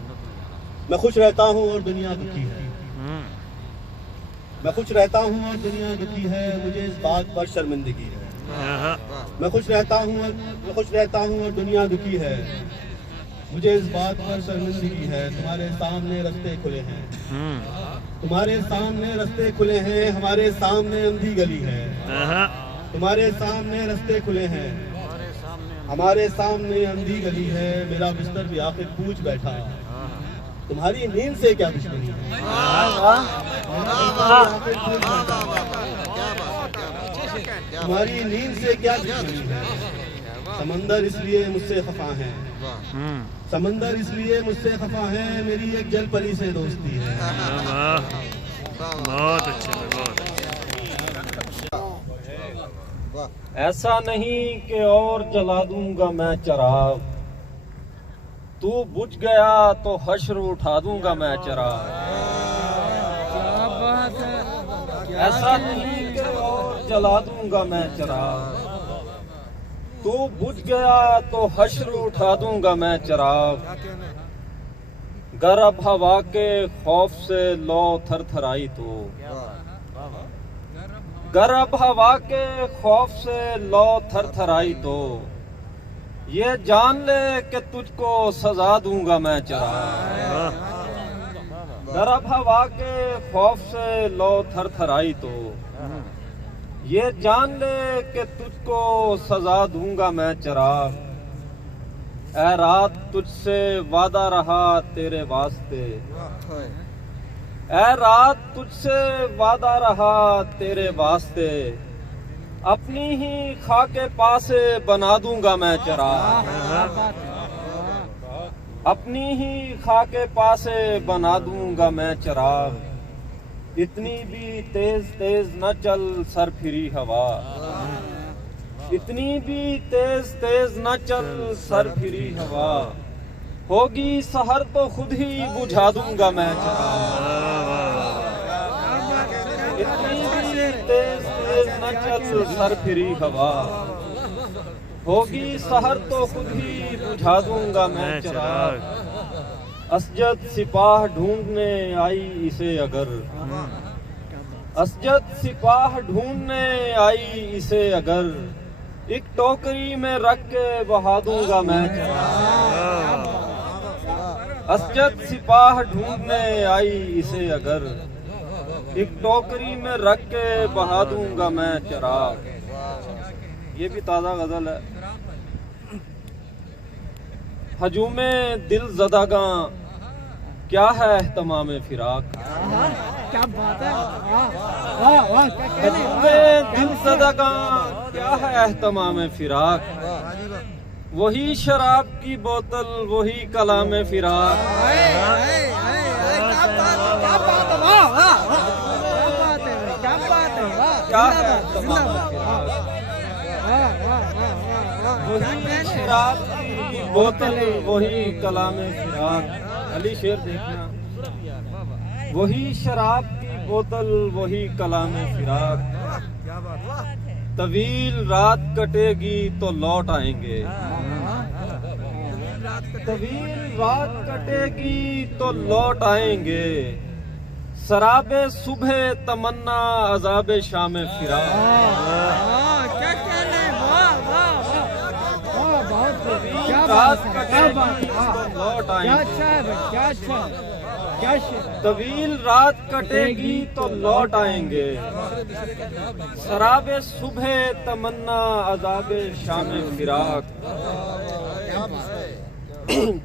मैं खुश रहता हूँ और दुनिया दुखी है, मैं खुश रहता हूँ और दुनिया दुखी है, मुझे इस बात पर शर्मिंदगी है। मैं खुश रहता हूँ और दुनिया दुखी है, मुझे इस बात पर शर्मिंदगी है। तुम्हारे सामने रास्ते खुले हैं, तुम्हारे सामने रास्ते खुले हैं, हमारे सामने अंधी गली है। तुम्हारे सामने रास्ते खुले हैं, हमारे सामने अंधी गली है। मेरा बिस्तर भी आखिर पूछ बैठा, तुम्हारी नींद से क्या दुश्मनी है। तुम्हारी नींद से क्या दुश्मनी है। समंदर इसलिए मुझसे खफा है, समंदर इसलिए मुझसे खफा है, मेरी एक जल परी से दोस्ती है। बहुत अच्छे, बहुत ऐसा नहीं कि और जला दूंगा मैं चिराग, तू बुझ गया तो हश्र उठा दूंगा मैं चिराग। ऐसा नहीं कि और जला दूंगा मैं चिराग, तू बुझ गया तो हश्र उठा दूंगा मैं चिराग। गर अब हवा के खौफ से लो थरथराई तो, गर अब हवा के खौफ से लो थरथराई तो, ये जान ले कि तुझको सजा दूंगा मैं चरा। गर अब हवा के खौफ से लो थरथराई तो, ये जान ले कि तुझको सजा दूंगा मैं चराग। ऐ रात तुझसे वादा रहा तेरे वास्ते, ऐ रात तुझसे वादा रहा तेरे वास्ते, अपनी ही खाके पासे बना दूंगा मैं चराग। अपनी ही खाके पासे बना दूंगा मैं चराग। इतनी भी तेज तेज न चल सर फिरी हवा, इतनी भी तेज तेज न चल सर फिरी हवा, होगी सहर तो खुद ही बुझा दूंगा मैं चराग। इतनी भी तेज तेज न चल सर फिरी हवा, होगी सहर तो खुद ही बुझा दूंगा मैं चराग। असजद सिपाह ढूंढने आई इसे अगर, असजद सिपाह ढूंढने आई इसे अगर, एक टोकरी में रख के बहा दूंगा मैं चराग। असजद सिपाह ढूंढने आई इसे अगर, एक टोकरी में रख के बहा दूंगा मैं चराग। ये भी ताज़ा गजल है। हजूमे दिल ज़दागा क्या है तमाम फिराक, क्या बात है, वाह वाह, क्या कहने, दिल ज़दागा क्या है तमाम फिराक, वही शराब की बोतल वही कलाम फिराक। क्या है तमाम वही शराब की बोतल वही कलाम फिराक। अली शेर देखना, वही शराब की बोतल वही कलाम फिराक, तवील रात कटेगी तो लौट आएंगे, तवील रात कटेगी तो लौट आएंगे, सराबे सुबह तमन्ना अजाबे शाम फिराक। क्या कहने, वाह वाह वाह, बहुत रात कटेगी तो लौट आएंगे, क्या अच्छा, क्या तवील रात कटेगी तो लौट आएंगे, शराबे सुबह तमन्ना अजाबे शाम फिराक।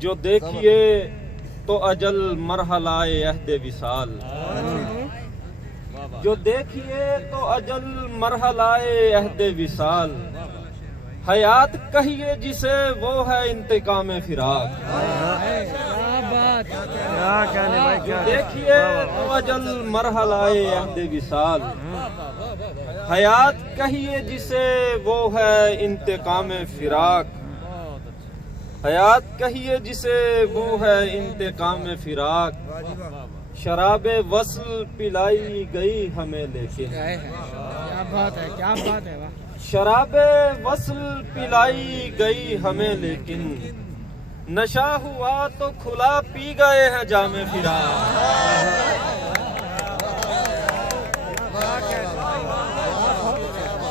जो देखिए तो अजल मरहलाए अहदे विसाल, जो देखिए तो अजल मरहलाए अहदे विसाल, हयात कहिए जिसे वो है इंतकाम फिराक। देखिए तो अजल मरहलाए अहदे विसाल, हयात कहिए जिसे वो है इंतकाम फिराक, हयात कहिए जिसे वो है इंतकाम फिराक। शराबे वस्ल पिलाई गई हमें लेकिन, क्या बात है, क्या बात है, वाह। शराबे वस्ल पिलाई गई हमें लेकिन, नशा हुआ तो खुला पी गए हैं जामे फिराक।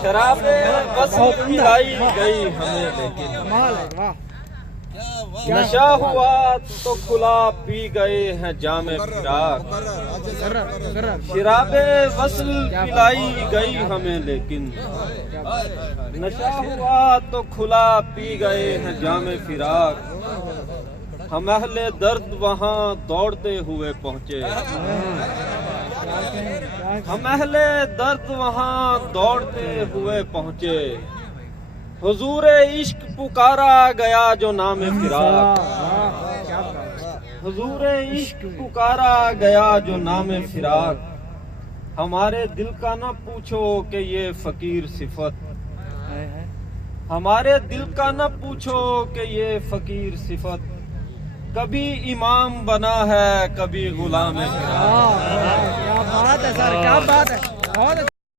शराबे वस्ल पिलाई गई हमें लेकिन, नशा हुआ तो खुला पी गए हैं जामे फिराक। शराबे वस्ल पिलाई गई हमें लेकिन, नशा हुआ तो खुला पी गए हैं जामे फिराक। हम अहले दर्द वहाँ दौड़ते हुए पहुँचे, हम अहले दर्द वहाँ दौड़ते हुए पहुँचे, हुजूरे इश्क पुकारा गया जो नाम फिराक। हुजूरे इश्क पुकारा गया जो नाम फिराक। हमारे दिल का न पूछो कि ये फकीर सिफत, हमारे दिल का न पूछो कि ये फकीर सिफत, कभी इमाम बना है कभी गुलाम फिराक। क्या बात है सर, क्या बात है, बहुत